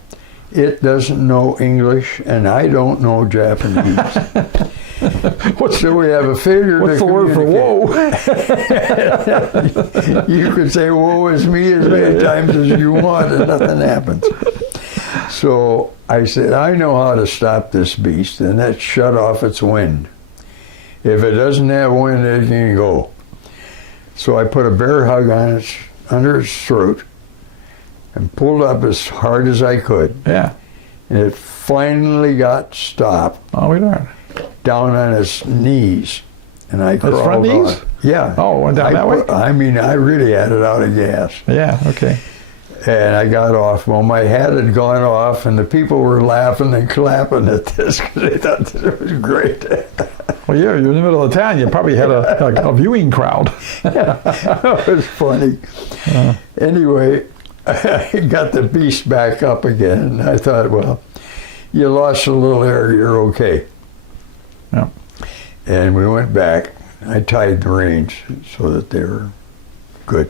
It doesn't know English, and I don't know Japanese. So we have a failure What's to the word for communicate. You could say woe is me as many times as you want, and nothing happens. So I said, I know how to stop this beast, and that's shut off its wind. If it doesn't have wind, it can go. So I put a bear hug on under its throat and pulled up as hard as I could. Yeah. And it finally got stopped. Oh, we learned. Down on its knees, and I crawled front knees? on. Yeah. Oh, went down that way? I mean, I really had it out of gas. Yeah, okay. And I got off. Well, my hat had gone off, and the people were laughing and clapping at this because they thought this was great. Well, you're in the middle of town. You probably had a viewing crowd. Yeah, it was funny. Anyway, I got the beast back up again, and I thought, well, you lost a little air, you're okay. Yeah. And we went back. I tied the reins so that they were good.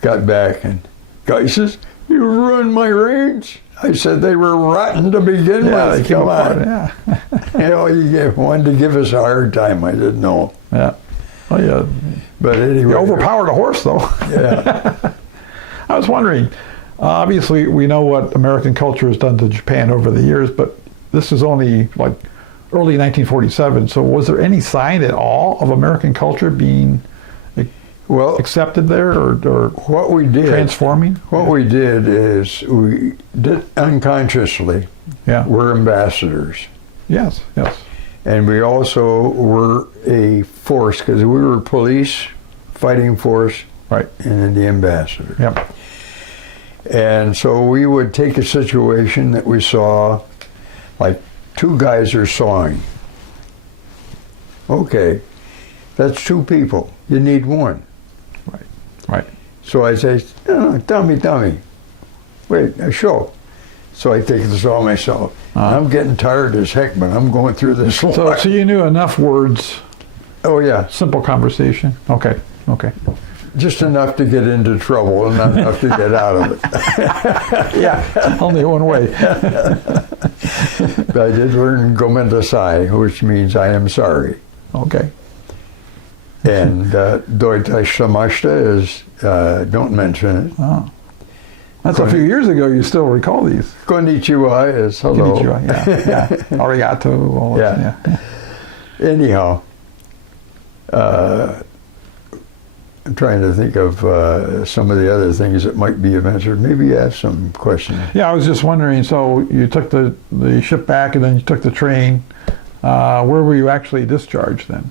Got back, and guy says, "You ruined my reins." I said, "They were rotten to begin Yeah, with. they came Come apart. on." Yeah. You know, you wanted to give us a hard time. I said, "No." Yeah. Well, yeah. But anyway. You overpowered a horse, though. Yeah. I was wondering, obviously we know what American culture has done to Japan over the years, but this is only like early 1947. So was there any sign at all of American culture being Well, accepted there or what we did, transforming? what we did is we did unconsciously. Yeah. We're ambassadors, Yes. Yes. and we also were a force because we were police, fighting force, Right. and then the ambassador. Yep. And so we would take a situation that we saw, like two guys are sawing. Okay, that's two people. You need one. Right. Right. So I say, oh, dummy. Wait, show. So I take the saw myself. I'm getting tired as heck, but I'm going through this. So you knew enough words. Oh yeah, Simple conversation. Okay. Okay. just enough to get into trouble and not enough to get out of it. Yeah, only one way. But I did learn Gomendasai, which means I am sorry. Okay. And Deutsch Samashta is don't mention it. Oh. That's a few years ago. You still recall these. Konnichiwa is hello. Konnichiwa, yeah. Arigato. All Yeah. yeah. Anyhow, I'm trying to think of some of the other things that might be of answer. Maybe you have some questions. Yeah, I was just wondering, so you took the ship back and then you took the train. Where were you actually discharged then?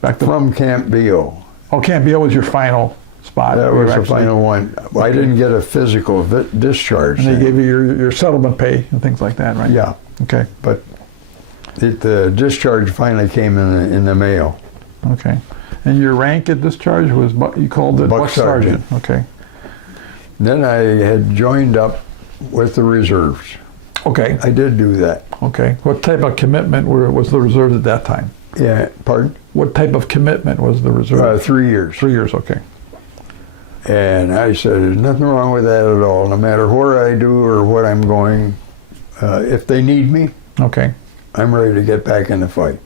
Back to From Camp Bio. Oh, Camp Bio was your final spot. That where was you the actually- final one. I didn't get a physical discharge. And they then. gave you your settlement pay and things like that, right? Yeah, Okay. but the discharge finally came in the mail. Okay. And your rank at discharge was, you called it Buck Buck Sergeant. Okay. Then I had joined up with the reserves. Okay. I did do that. Okay. What type of commitment was the reserves at that time? Yeah, pardon? What type of commitment was the reserve? 3 years. 3 years, okay. And I said, there's nothing wrong with that at all. No matter where I do or what I'm going, if they need me, Okay. I'm ready to get back in the fight.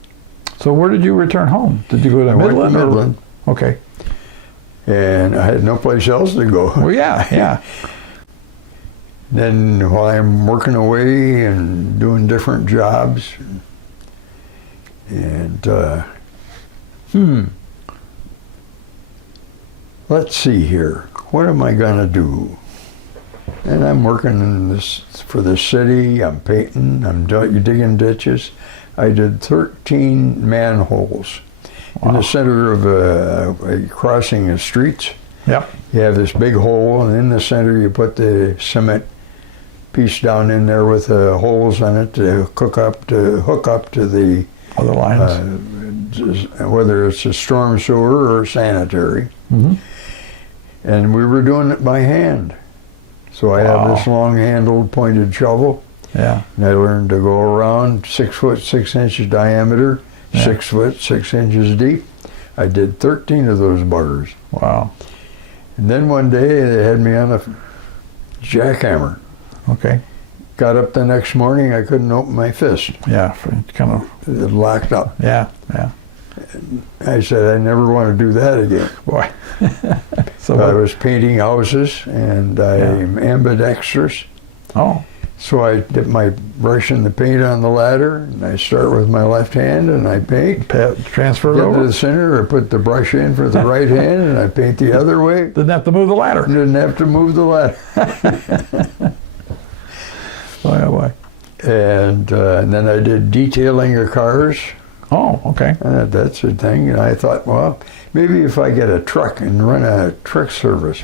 So where did you return home? Did you go to Midland? or- Midland. Okay. And I had no place else to go. Well, yeah, yeah. Then while I'm working away and doing different jobs, and let's see here, what am I gonna do? And I'm working in this for the city. I'm painting. I'm digging ditches. I did 13 manholes in the center of a crossing of streets. Yep. You have this big hole, and in the center you put the cement piece down in there with holes in it to hook up to the Other lines. whether it's a storm sewer or sanitary. Mm-hmm. And we were doing it by hand. So I Wow. had this long-handled pointed shovel, Yeah. and I learned to go around 6 foot 6 inches diameter, Yeah. 6 foot 6 inches deep. I did 13 of those buggers. Wow. And then one day they had me on a jackhammer. Okay. Got up the next morning, I couldn't open my fist. Yeah. Kind of. It locked up. Yeah. Yeah. I said, I never want to do that again. Boy. So. I was painting houses, and I'm ambidextrous. Oh. So I dip my brush in the paint on the ladder, and I start with my left hand, and I paint. Transfer Get to over. the center, I put the brush in for the right hand, and I paint the other way. Didn't have to move the ladder. Didn't have to move the ladder. Boy, oh boy. And then I did detailing of cars. Oh, okay. That's a thing. And I thought, well, maybe if I get a truck and run a truck service,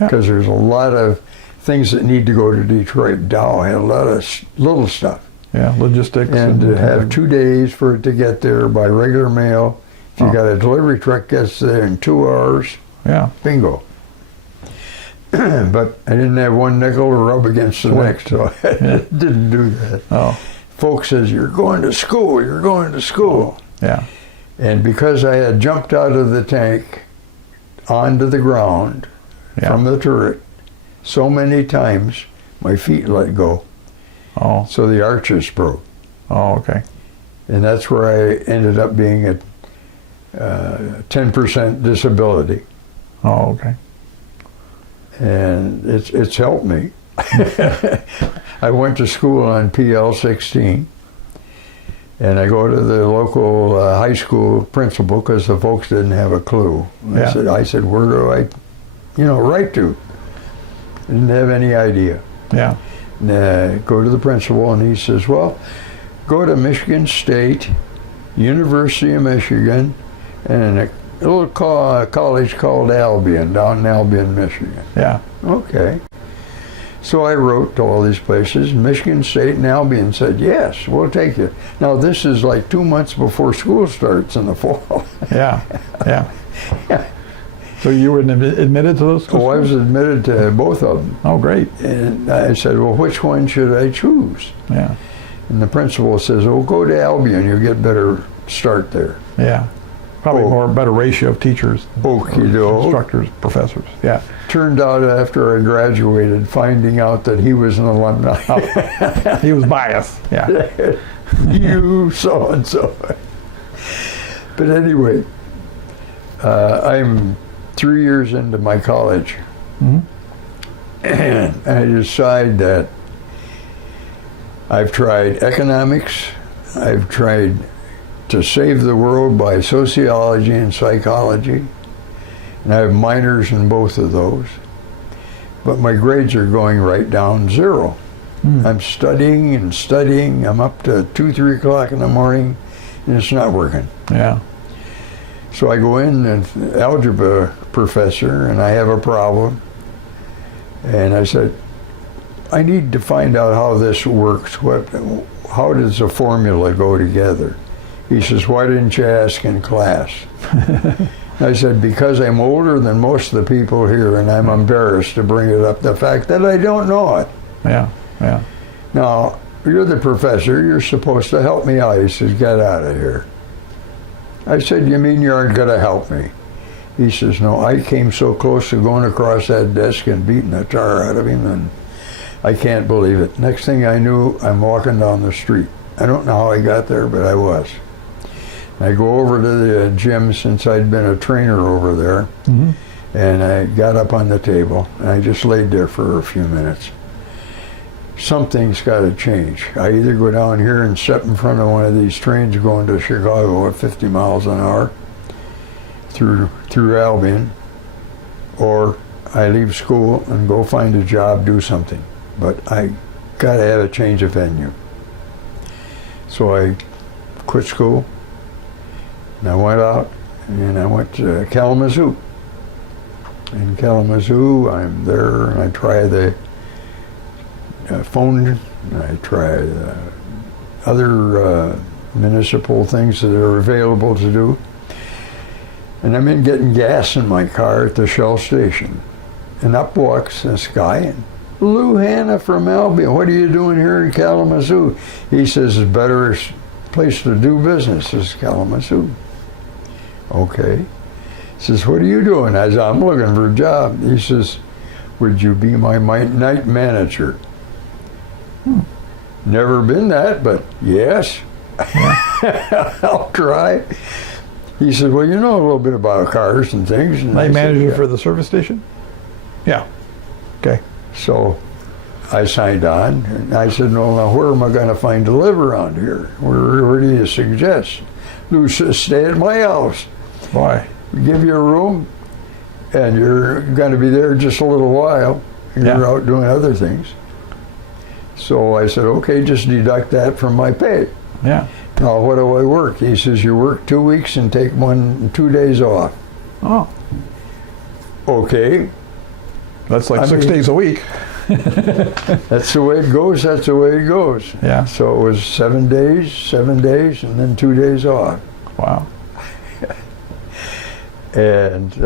Yeah. because there's a lot of things that need to go to Detroit. Dow had a lot of little stuff. Yeah. Logistics. And to have 2 days for it to get there by regular mail. If you Oh. got a delivery truck gets there in 2 hours, Yeah. bingo. But I didn't have one nickel to rub against the next, so I didn't do that. Oh. Folks says, you're going to school, you're going to school. Yeah. And because I had jumped out of the tank onto the ground Yeah. from the turret so many times, my feet let go. Oh. So the arches broke. Oh. Okay. And that's where I ended up being at 10% disability. Oh. Okay. And it's helped me. I went to school on PL 16, And I go to the local high school principal because the folks didn't have a clue. I said, where do I, write to? Didn't have any idea. Yeah. And, go to the principal, and he says, well, go to Michigan State, University of Michigan, and a little college called Albion, down in Albion, Michigan. Yeah. Okay. So I wrote to all these places. Michigan State and Albion said, yes, we'll take you. Now, this is like 2 months before school starts in the fall. Yeah, yeah. So you were admitted to those schools? Oh, I was admitted to both of them. Oh, great. And I said, well, which one should I choose? Yeah. And the principal says, oh, go to Albion. You'll get better start there. Yeah. Probably better ratio of teachers, instructors, professors. Yeah. Turned out after I graduated, finding out that he was an alumni. Oh. He was biased. Yeah. You so-and-so. But anyway, I'm 3 years into my college. Mm-hmm. And I decide that I've tried economics, I've tried to save the world by sociology and psychology, and I have minors in both of those, but my grades are going right down zero. I'm studying and studying. I'm up to 2-3 o'clock in the morning, and it's not working. Yeah. So I go in and algebra professor, and I have a problem, and I said, I need to find out how this works. How does a formula go together? He says, why didn't you ask in class? I said, because I'm older than most of the people here, and I'm embarrassed to bring it up, the fact that I don't know it. Yeah, yeah. Now, you're the professor, you're supposed to help me out. He says, get out of here. I said, you mean you aren't going to help me? He says, no, I came so close to going across that desk and beating the tar out of him, and I can't believe it. Next thing I knew, I'm walking down the street. I don't know how I got there, but I was. I go over to the gym, since I'd been a trainer over there, and I got up on the table, and I just laid there for a few minutes. Something's got to change. I either go down here and step in front of one of these trains going to Chicago at 50 miles an hour through Albion, or I leave school and go find a job, do something. But I got to have a change of venue. So I quit school, and I went out, and I went to Kalamazoo. In Kalamazoo, I'm there, and I try the phone, and I try other municipal things that are available to do. And I'm in getting gas in my car at the Shell station. And up walks this guy, and Lou Hanna from Albion, what are you doing here in Kalamazoo? He says, it's a better place to do business is Kalamazoo. Okay. He says, what are you doing? I said, I'm looking for a job. He says, would you be my night manager? Never been that, but yes. I'll try. He said, well, you know a little bit about cars and things. And Night manager said, for the service station? Yeah. Okay. So I signed on, and I said, no, now where am I going to find a live around here? Where do you suggest? Lou says, stay at my house. Why? Give you a room, and you're going to be there just a little while. You're out doing other things. So I said, okay, just deduct that from my pay. Yeah. Now, what do I work? He says, you work 2 weeks and take 2 days off. Oh. Okay. That's like 6 days a week. That's the way it goes, that's the way it goes. Yeah. So it was 7 days, and then 2 days off. Wow. And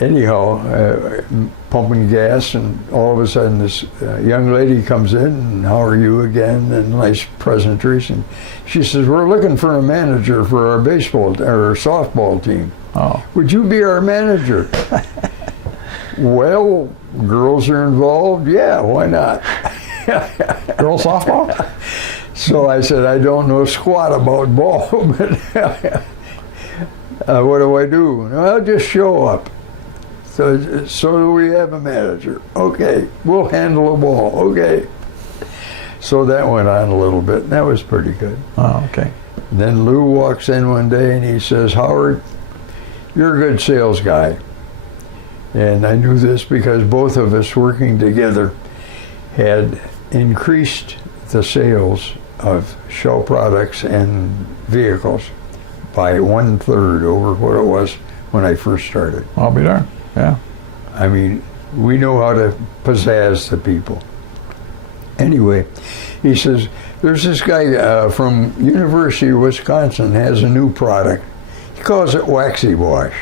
anyhow, pumping gas, and all of a sudden this young lady comes in, and how are you again, and nice pleasantries, and she says, we're looking for a manager for our baseball or softball team. Oh. Would you be our manager? Well, girls are involved, yeah, why not? Girl softball? So I said, I don't know squat about ball, but what do I do? Well, just show up. So do we have a manager? Okay, we'll handle the ball. Okay. So that went on a little bit, and that was pretty good. Oh, okay. Then Lou walks in one day and he says, "Howard, you're a good sales guy." And I knew this because both of us working together had increased the sales of Shell products and vehicles by 1/3 over what it was when I first started. I'll be darned. Yeah. I mean, we know how to pizzazz the people. Anyway, he says, there's this guy from University of Wisconsin has a new product. He calls it waxy wash.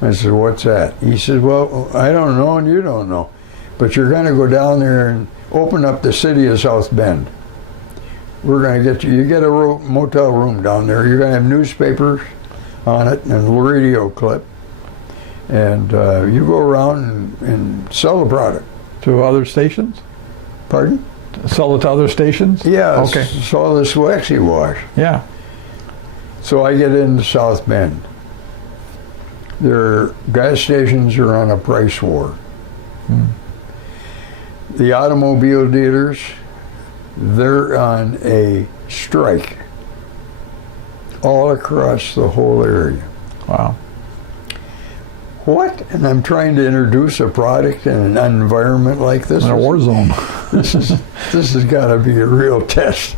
I said, what's that? He says, well, I don't know and you don't know, but you're going to go down there and open up the city of South Bend. We're going to get you get a motel room down there. You're going to have newspapers on it and a radio clip. And you go around and sell the product. To other stations? Pardon? Sell it to other stations? Yeah, Okay. saw this waxy wash. Yeah. So I get into South Bend. Their gas stations are on a price war. The automobile dealers, they're on a strike all across the whole area. Wow. What? And I'm trying to introduce a product in an environment like this. In a war zone. This has got to be a real test.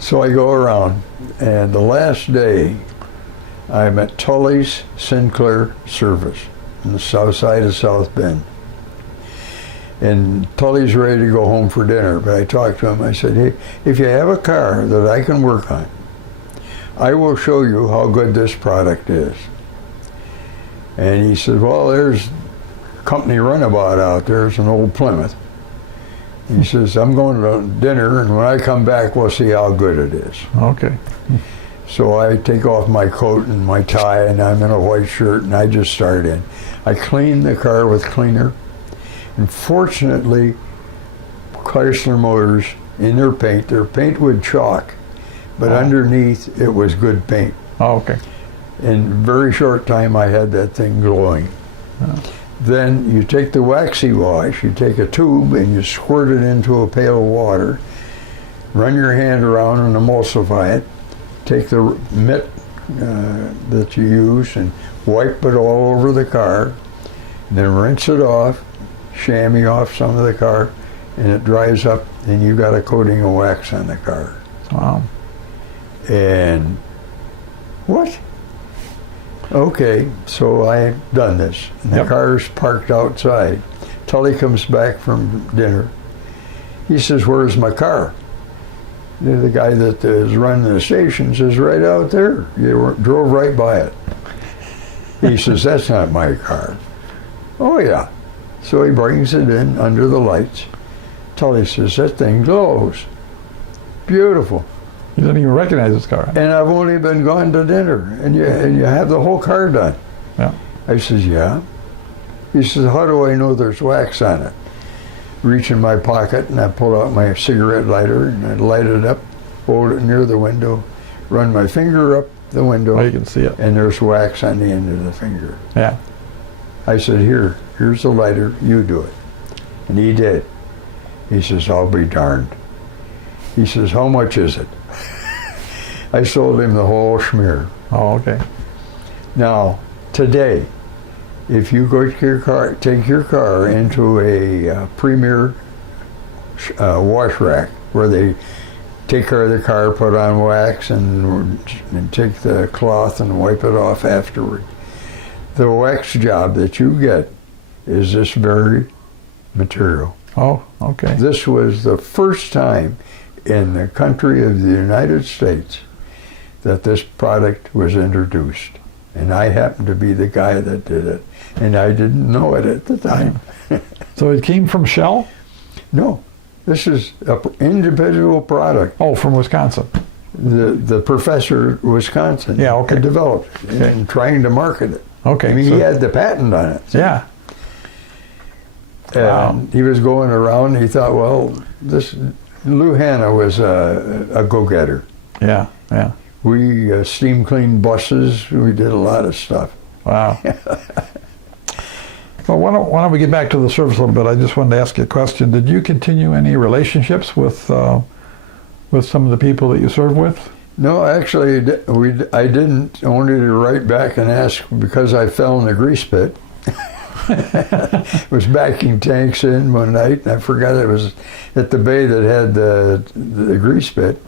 So I go around, and the last day, I'm at Tully's Sinclair Service on the south side of South Bend. And Tully's ready to go home for dinner, but I talked to him. I said, hey, if you have a car that I can work on, I will show you how good this product is. And he said, well, there's company runabout out there. It's an old Plymouth. He says, I'm going to dinner, and when I come back, we'll see how good it is. Okay. So I take off my coat and my tie, and I'm in a white shirt, and I just start in. I clean the car with cleaner. And fortunately, Chrysler Motors, in their paint would chalk, but underneath it was good paint. Oh, okay. In a very short time, I had that thing glowing. Then you take the waxy wash, you take a tube and you squirt it into a pail of water, run your hand around and emulsify it, take the mitt that you use and wipe it all over the car, then rinse it off, chamois off some of the car, and it dries up and you got a coating of wax on the car. Wow. And what? Okay, so I've done this. And the car's parked outside. Tully comes back from dinner. He says, where's my car? The guy that is running the station says, right out there. You drove right by it. He says, that's not my car. Oh, yeah. So he brings it in under the lights. Tully says, that thing glows. Beautiful. You didn't even recognize this car. And I've only been gone to dinner, and you have the whole car done. Yeah. I says, yeah. He says, how do I know there's wax on it? Reach in my pocket, and I pull out my cigarette lighter, and I light it up, hold it near the window, run my finger up the window. Oh, you can see it. And there's wax on the end of the finger. Yeah. I said, here's the lighter, you do it. And he did. He says, I'll be darned. He says, how much is it? I sold him the whole schmear. Oh, okay. Now, today, if you go to take your car into a premier wash rack where they take care of the car, put on wax, and take the cloth and wipe it off afterward, the wax job that you get is this very material. Oh, okay. This was the first time in the country of the United States that this product was introduced. And I happened to be the guy that did it. And I didn't know it at the time. So it came from Shell? No, this is an individual product. Oh, from Wisconsin. The professor at Wisconsin developed it and trying to market it. Okay. I mean, he had the patent on it. Yeah. And he was going around, and he thought, well, Lou Hanna was a go-getter. Yeah, yeah. We steam cleaned buses. We did a lot of stuff. Wow. Well, why don't we get back to the service a little bit? I just wanted to ask you a question. Did you continue any relationships with some of the people that you served with? No, actually, I didn't. Only to write back and ask because I fell in the grease pit. Was backing tanks in one night, and I forgot it was at the bay that had the grease pit.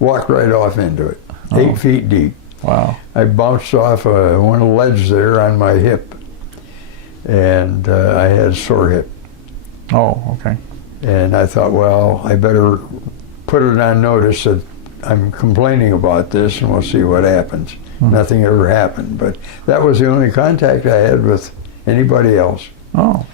Walked right off into it, 8 feet deep. Wow! I bounced off one of the ledges there on my hip, and I had a sore hip. Oh, okay. And I thought, well, I better put it on notice that I'm complaining about this, and we'll see what happens. Mm-hmm. Nothing ever happened, but that was the only contact I had with anybody else. Oh.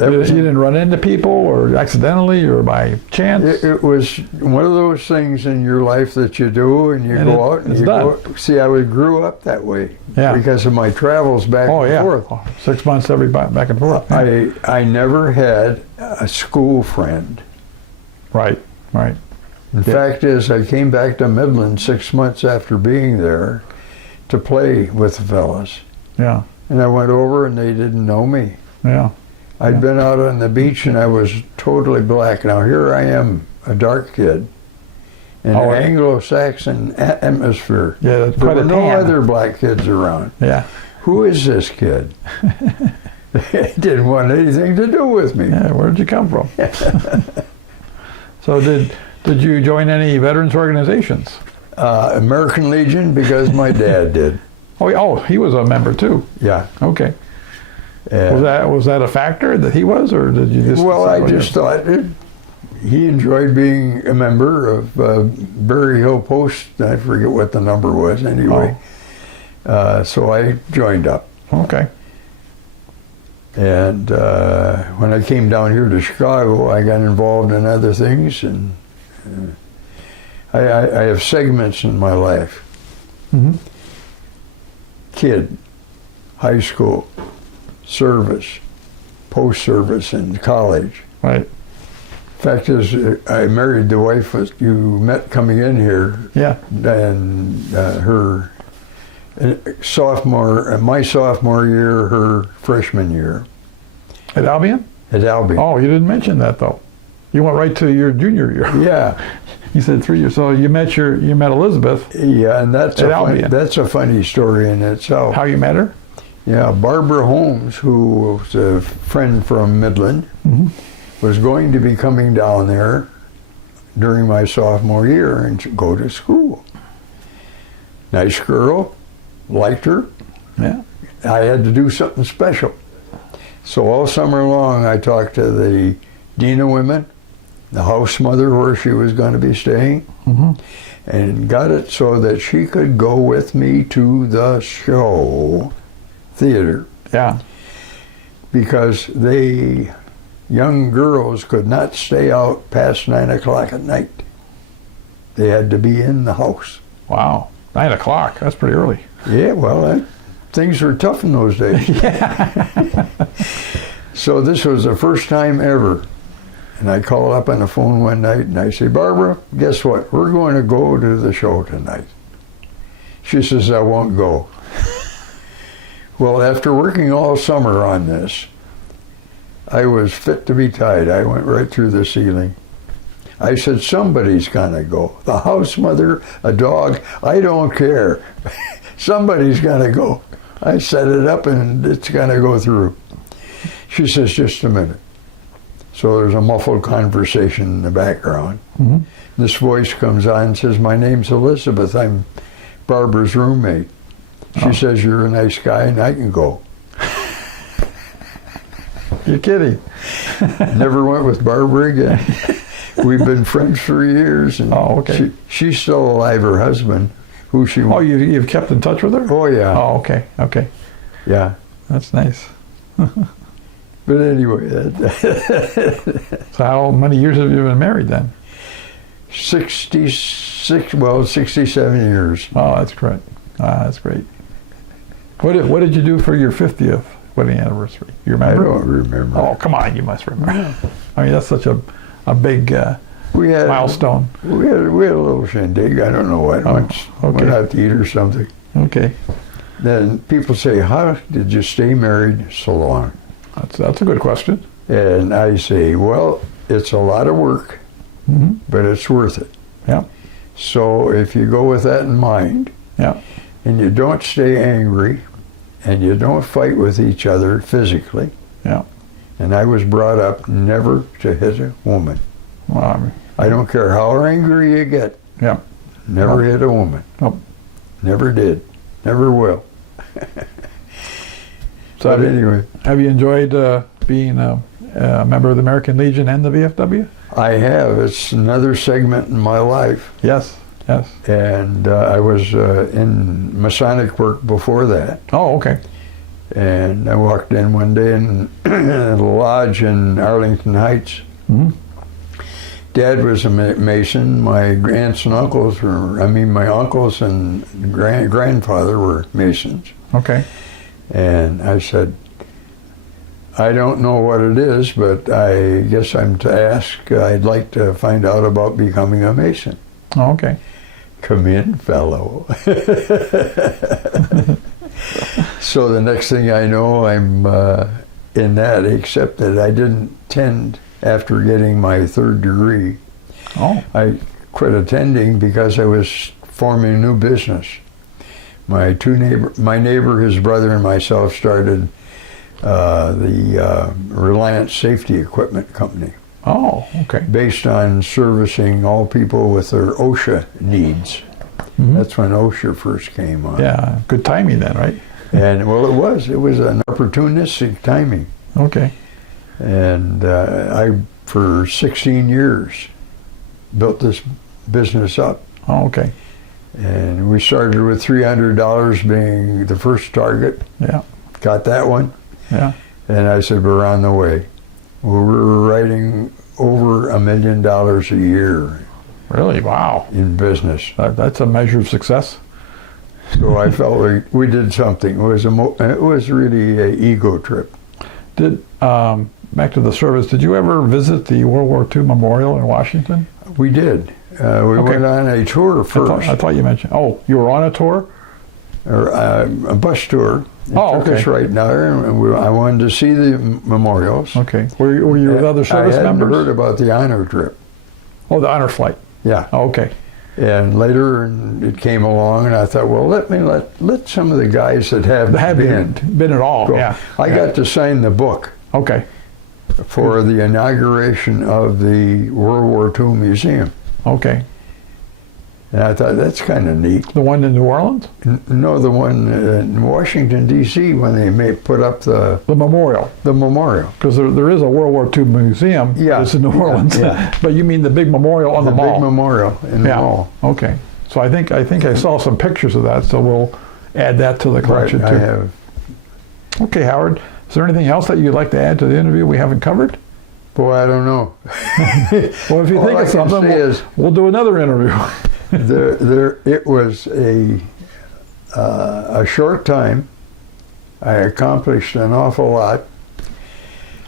You didn't run into people, or accidentally, or by chance? It was one of those things in your life that you do, and you go out and you go. See, I grew up that way because of my travels back and forth. 6 months back and forth. Yeah. I never had a school friend. Right. The fact is, I came back to Midland 6 months after being there to play with the fellas. Yeah. And I went over and they didn't know me. Yeah. I'd been out on the beach and I was totally black. Now here I am, a dark kid, in an Anglo-Saxon atmosphere. Yeah, there were no other black kids around. Yeah. Who is this kid? They didn't want anything to do with me. Yeah, where'd you come from? So did you join any veterans organizations? American Legion, because my dad did. Oh, he was a member too. Yeah. Okay. Was that a factor that he was, or did you just? Well, I just thought he enjoyed being a member of Berry Hill Post. I forget what the number was anyway. So I joined up. Okay. And when I came down here to Chicago, I got involved in other things, and I have segments in my life. Mm-hmm. Kid, high school, service, post-service, and college. Right. Fact is, I married the wife that you met coming in here. Yeah. And her my sophomore year, her freshman year. At Albion? At Albion. Oh, you didn't mention that though. You went right to your junior year. Yeah. You said 3 years. So you met Elizabeth. Yeah, and that's a funny story in itself. How you met her? Yeah, Barbara Holmes, who was a friend from Midland, was going to be coming down there during my sophomore year and go to school. Nice girl, liked her. Yeah. I had to do something special. So all summer long I talked to the dean of women, the house mother where she was going to be staying, and got it so that she could go with me to the show theater. Yeah. Because young girls could not stay out past 9 o'clock at night. They had to be in the house. Wow. 9 o'clock. That's pretty early. Yeah, well, things were tough in those days. Yeah. So this was the first time ever. And I called up on the phone one night and I say, Barbara, guess what? We're going to go to the show tonight. She says, I won't go. Well, after working all summer on this, I was fit to be tied. I went right through the ceiling. I said, somebody's gonna go. The house mother, a dog, I don't care. Somebody's gonna go. I set it up and it's gonna go through. She says, just a minute. So there's a muffled conversation in the background. This voice comes on and says, my name's Elizabeth. I'm Barbara's roommate. She says, you're a nice guy and I can go. You're kidding. Never went with Barbara again. We've been friends for years. And okay. She's still alive, her husband, who she... Oh, you've kept in touch with her? Oh, yeah. Oh, okay. Yeah. That's nice. But anyway... So how many years have you been married then? 67 years. Oh, that's great. That's great. What did you do for your 50th wedding anniversary? You remember? I don't remember. Oh, come on, you must remember. I mean, that's such a big milestone. We had a little shindig. I don't know what. Went out to eat or something. Okay. then people say, how did you stay married so long? That's a good question. And I say, well, it's a lot of work, Mm-hmm. but it's worth it. Yeah. So if you go with that in mind, Yeah. and you don't stay angry, and you don't fight with each other physically, Yeah. and I was brought up never to hit a woman. Well, I mean, I don't care how angry you get, yeah. never hit a woman. Nope. Never did. Never will. So But anyway, have you enjoyed being a member of the American Legion and the VFW? I have. It's another segment in my life. Yes. Yes. And I was in Masonic work before that. Oh, okay. And I walked in one day in a lodge in Arlington Heights. Mm-hmm. Dad was a Mason. My aunts and uncles my uncles and grandfather were Masons. Okay. And I said, I don't know what it is, but I guess I'm to ask. I'd like to find out about becoming a Mason. Oh, okay. Come in, fellow. So the next thing I know, I'm in that, except that I didn't attend after getting my third degree. Oh. I quit attending because I was forming a new business. My neighbor, his brother, and myself started the Reliance Safety Equipment Company, Oh, okay. based on servicing all people with their OSHA needs. Mhm. That's when OSHA first came on. Yeah. Good timing then, right? And well, it was an opportunistic timing. Okay. And I, for 16 years, built this business up. Oh, okay. And we started with $300 being the first target. Yeah. Got that one. Yeah. And I said, we're on the way. Well, we're writing over $1 million a year Really? Wow. in business. That's a measure of success. So I felt we did something. It was really an ego trip. Did back to the service? Did you ever visit the World War II Memorial in Washington? We did. We went on a tour first. I thought you mentioned. Oh, you were on a tour? Or a bus tour. It took okay. us right there, and I wanted to see the memorials. Okay. Were you with other service I hadn't members? heard about the honor trip. Oh, the honor flight. Yeah. Oh, okay. And later it came along, and I thought, well, let some of the guys that have been at all. go. Yeah. I got to sign the book Okay. for the inauguration of the World War II Museum. Okay. And I thought, that's kind of neat. The one in New Orleans? No, the one in Washington, D.C., when they put up the memorial. The memorial. Because there is a World War II museum. Yeah. It's in New Orleans. Yeah. But you mean the big memorial on the mall? The big memorial in the mall. Okay. So I think I saw some pictures of that, so we'll add that to the collection Right, too. I have. Okay, Howard. Is there anything else that you'd like to add to the interview we haven't covered? Boy, I don't know. Well, if you All think I of can something, say is we'll do another interview. it was a short time. I accomplished an awful lot.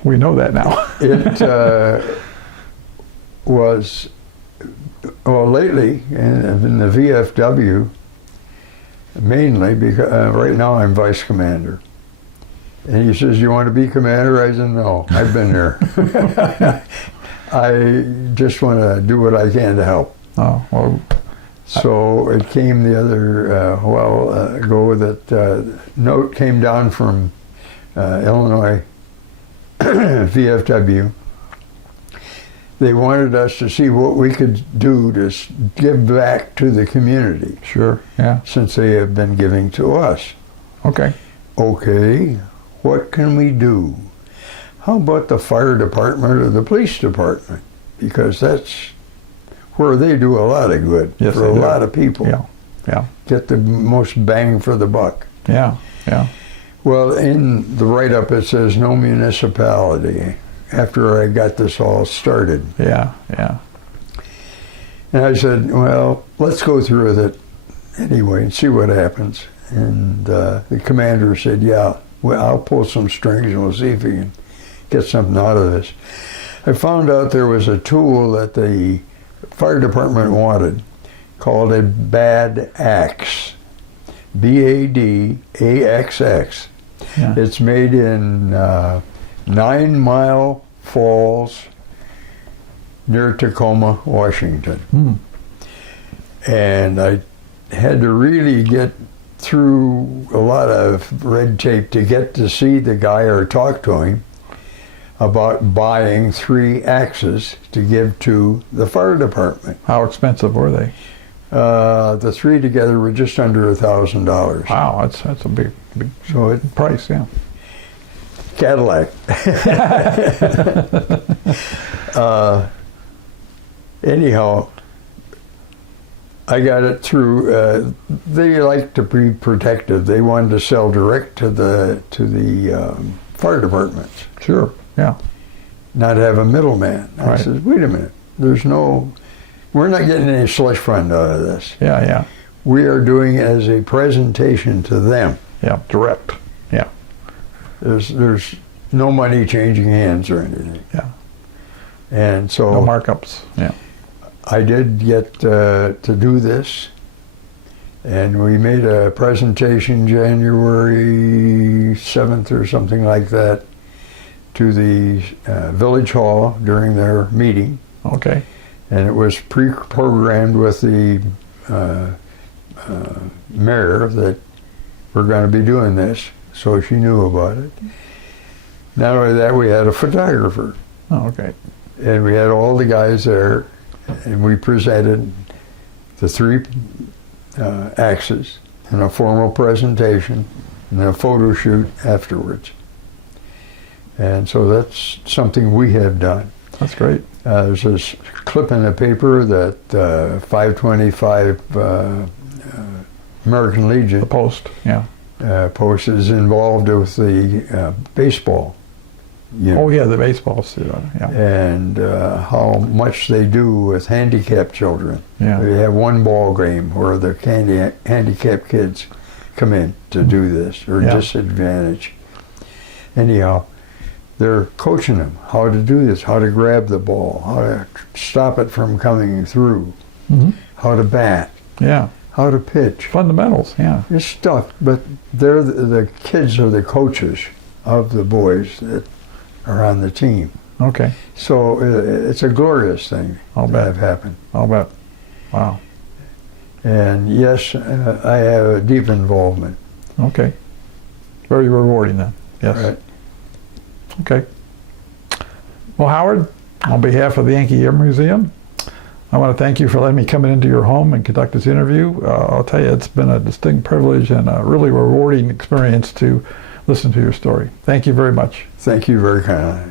We know that now. It was, well, lately in the VFW, mainly because right now I'm vice commander. And he says, you want to be commander? I said, no, I've been there. I just want to do what I can to help. Oh, well. So it came the other while ago that note came down from Illinois VFW. They wanted us to see what we could do to give back to the community. Sure, yeah. Since they have been giving to us. Okay. Okay, what can we do? How about the fire department or the police department? Because that's where they do a lot of good for a lot of people. Yeah, yeah. Get the most bang for the buck. Yeah, yeah. Well, in the write-up it says no municipality after I got this all started. Yeah, yeah. And I said, well, let's go through with it anyway and see what happens. And the commander said, yeah, well, I'll pull some strings and we'll see if we can get something out of this. I found out there was a tool that the fire department wanted called a bad axe. BADAXX. Yeah. It's made in 9 Mile Falls near Tacoma, Washington. Mm. And I had to really get through a lot of red tape to get to see the guy or talk to him about buying 3 axes to give to the fire department. How expensive were they? The 3 together were just under $1,000. Wow, that's a big So it price, yeah. Cadillac. Anyhow, I got it through. They like to be protected. They wanted to sell direct to the fire departments. Sure, yeah. Not have a middleman. I Right. said, wait a minute. We're not getting any slush fund out of this. Yeah, yeah. We are doing it as a presentation to them. Yeah, direct. Yeah. There's no money changing hands or anything. Yeah. And so No markups. Yeah. I did get to do this, and we made a presentation January 7th or something like that to the Village Hall during their meeting, Okay. and it was pre-programmed with the mayor that we're going to be doing this, so she knew about it. Not only that, we had a photographer, Oh, okay. and we had all the guys there, and we presented the 3 axes in a formal presentation and a photo shoot afterwards. And so that's something we have done. That's great. There's this clip in the paper that 525 American Legion The Post, yeah. Post is involved with the baseball unit. Oh, yeah, the baseballs, yeah. And how much they do with handicapped children. Yeah. They have one ball game where the handicapped kids come in to do this, or Yeah. disadvantage. Anyhow, they're coaching them how to do this, how to grab the ball, how to stop it from coming through, Hmm. how to bat, Yeah. how to pitch. Fundamentals, yeah. It's stuff, but they're the kids are the coaches of the boys that are on the team. Okay. So it's a glorious thing I'll to bet. have happen. I'll bet. Wow. And yes, I have a deep involvement. Okay. Very rewarding then. Yes. Right. Okay. Well, Howard, on behalf of the Yankee Air Museum, I want to thank you for letting me come into your home and conduct this interview. I'll tell you, it's been a distinct privilege and a really rewarding experience to listen to your story. Thank you very much. Thank you very kindly.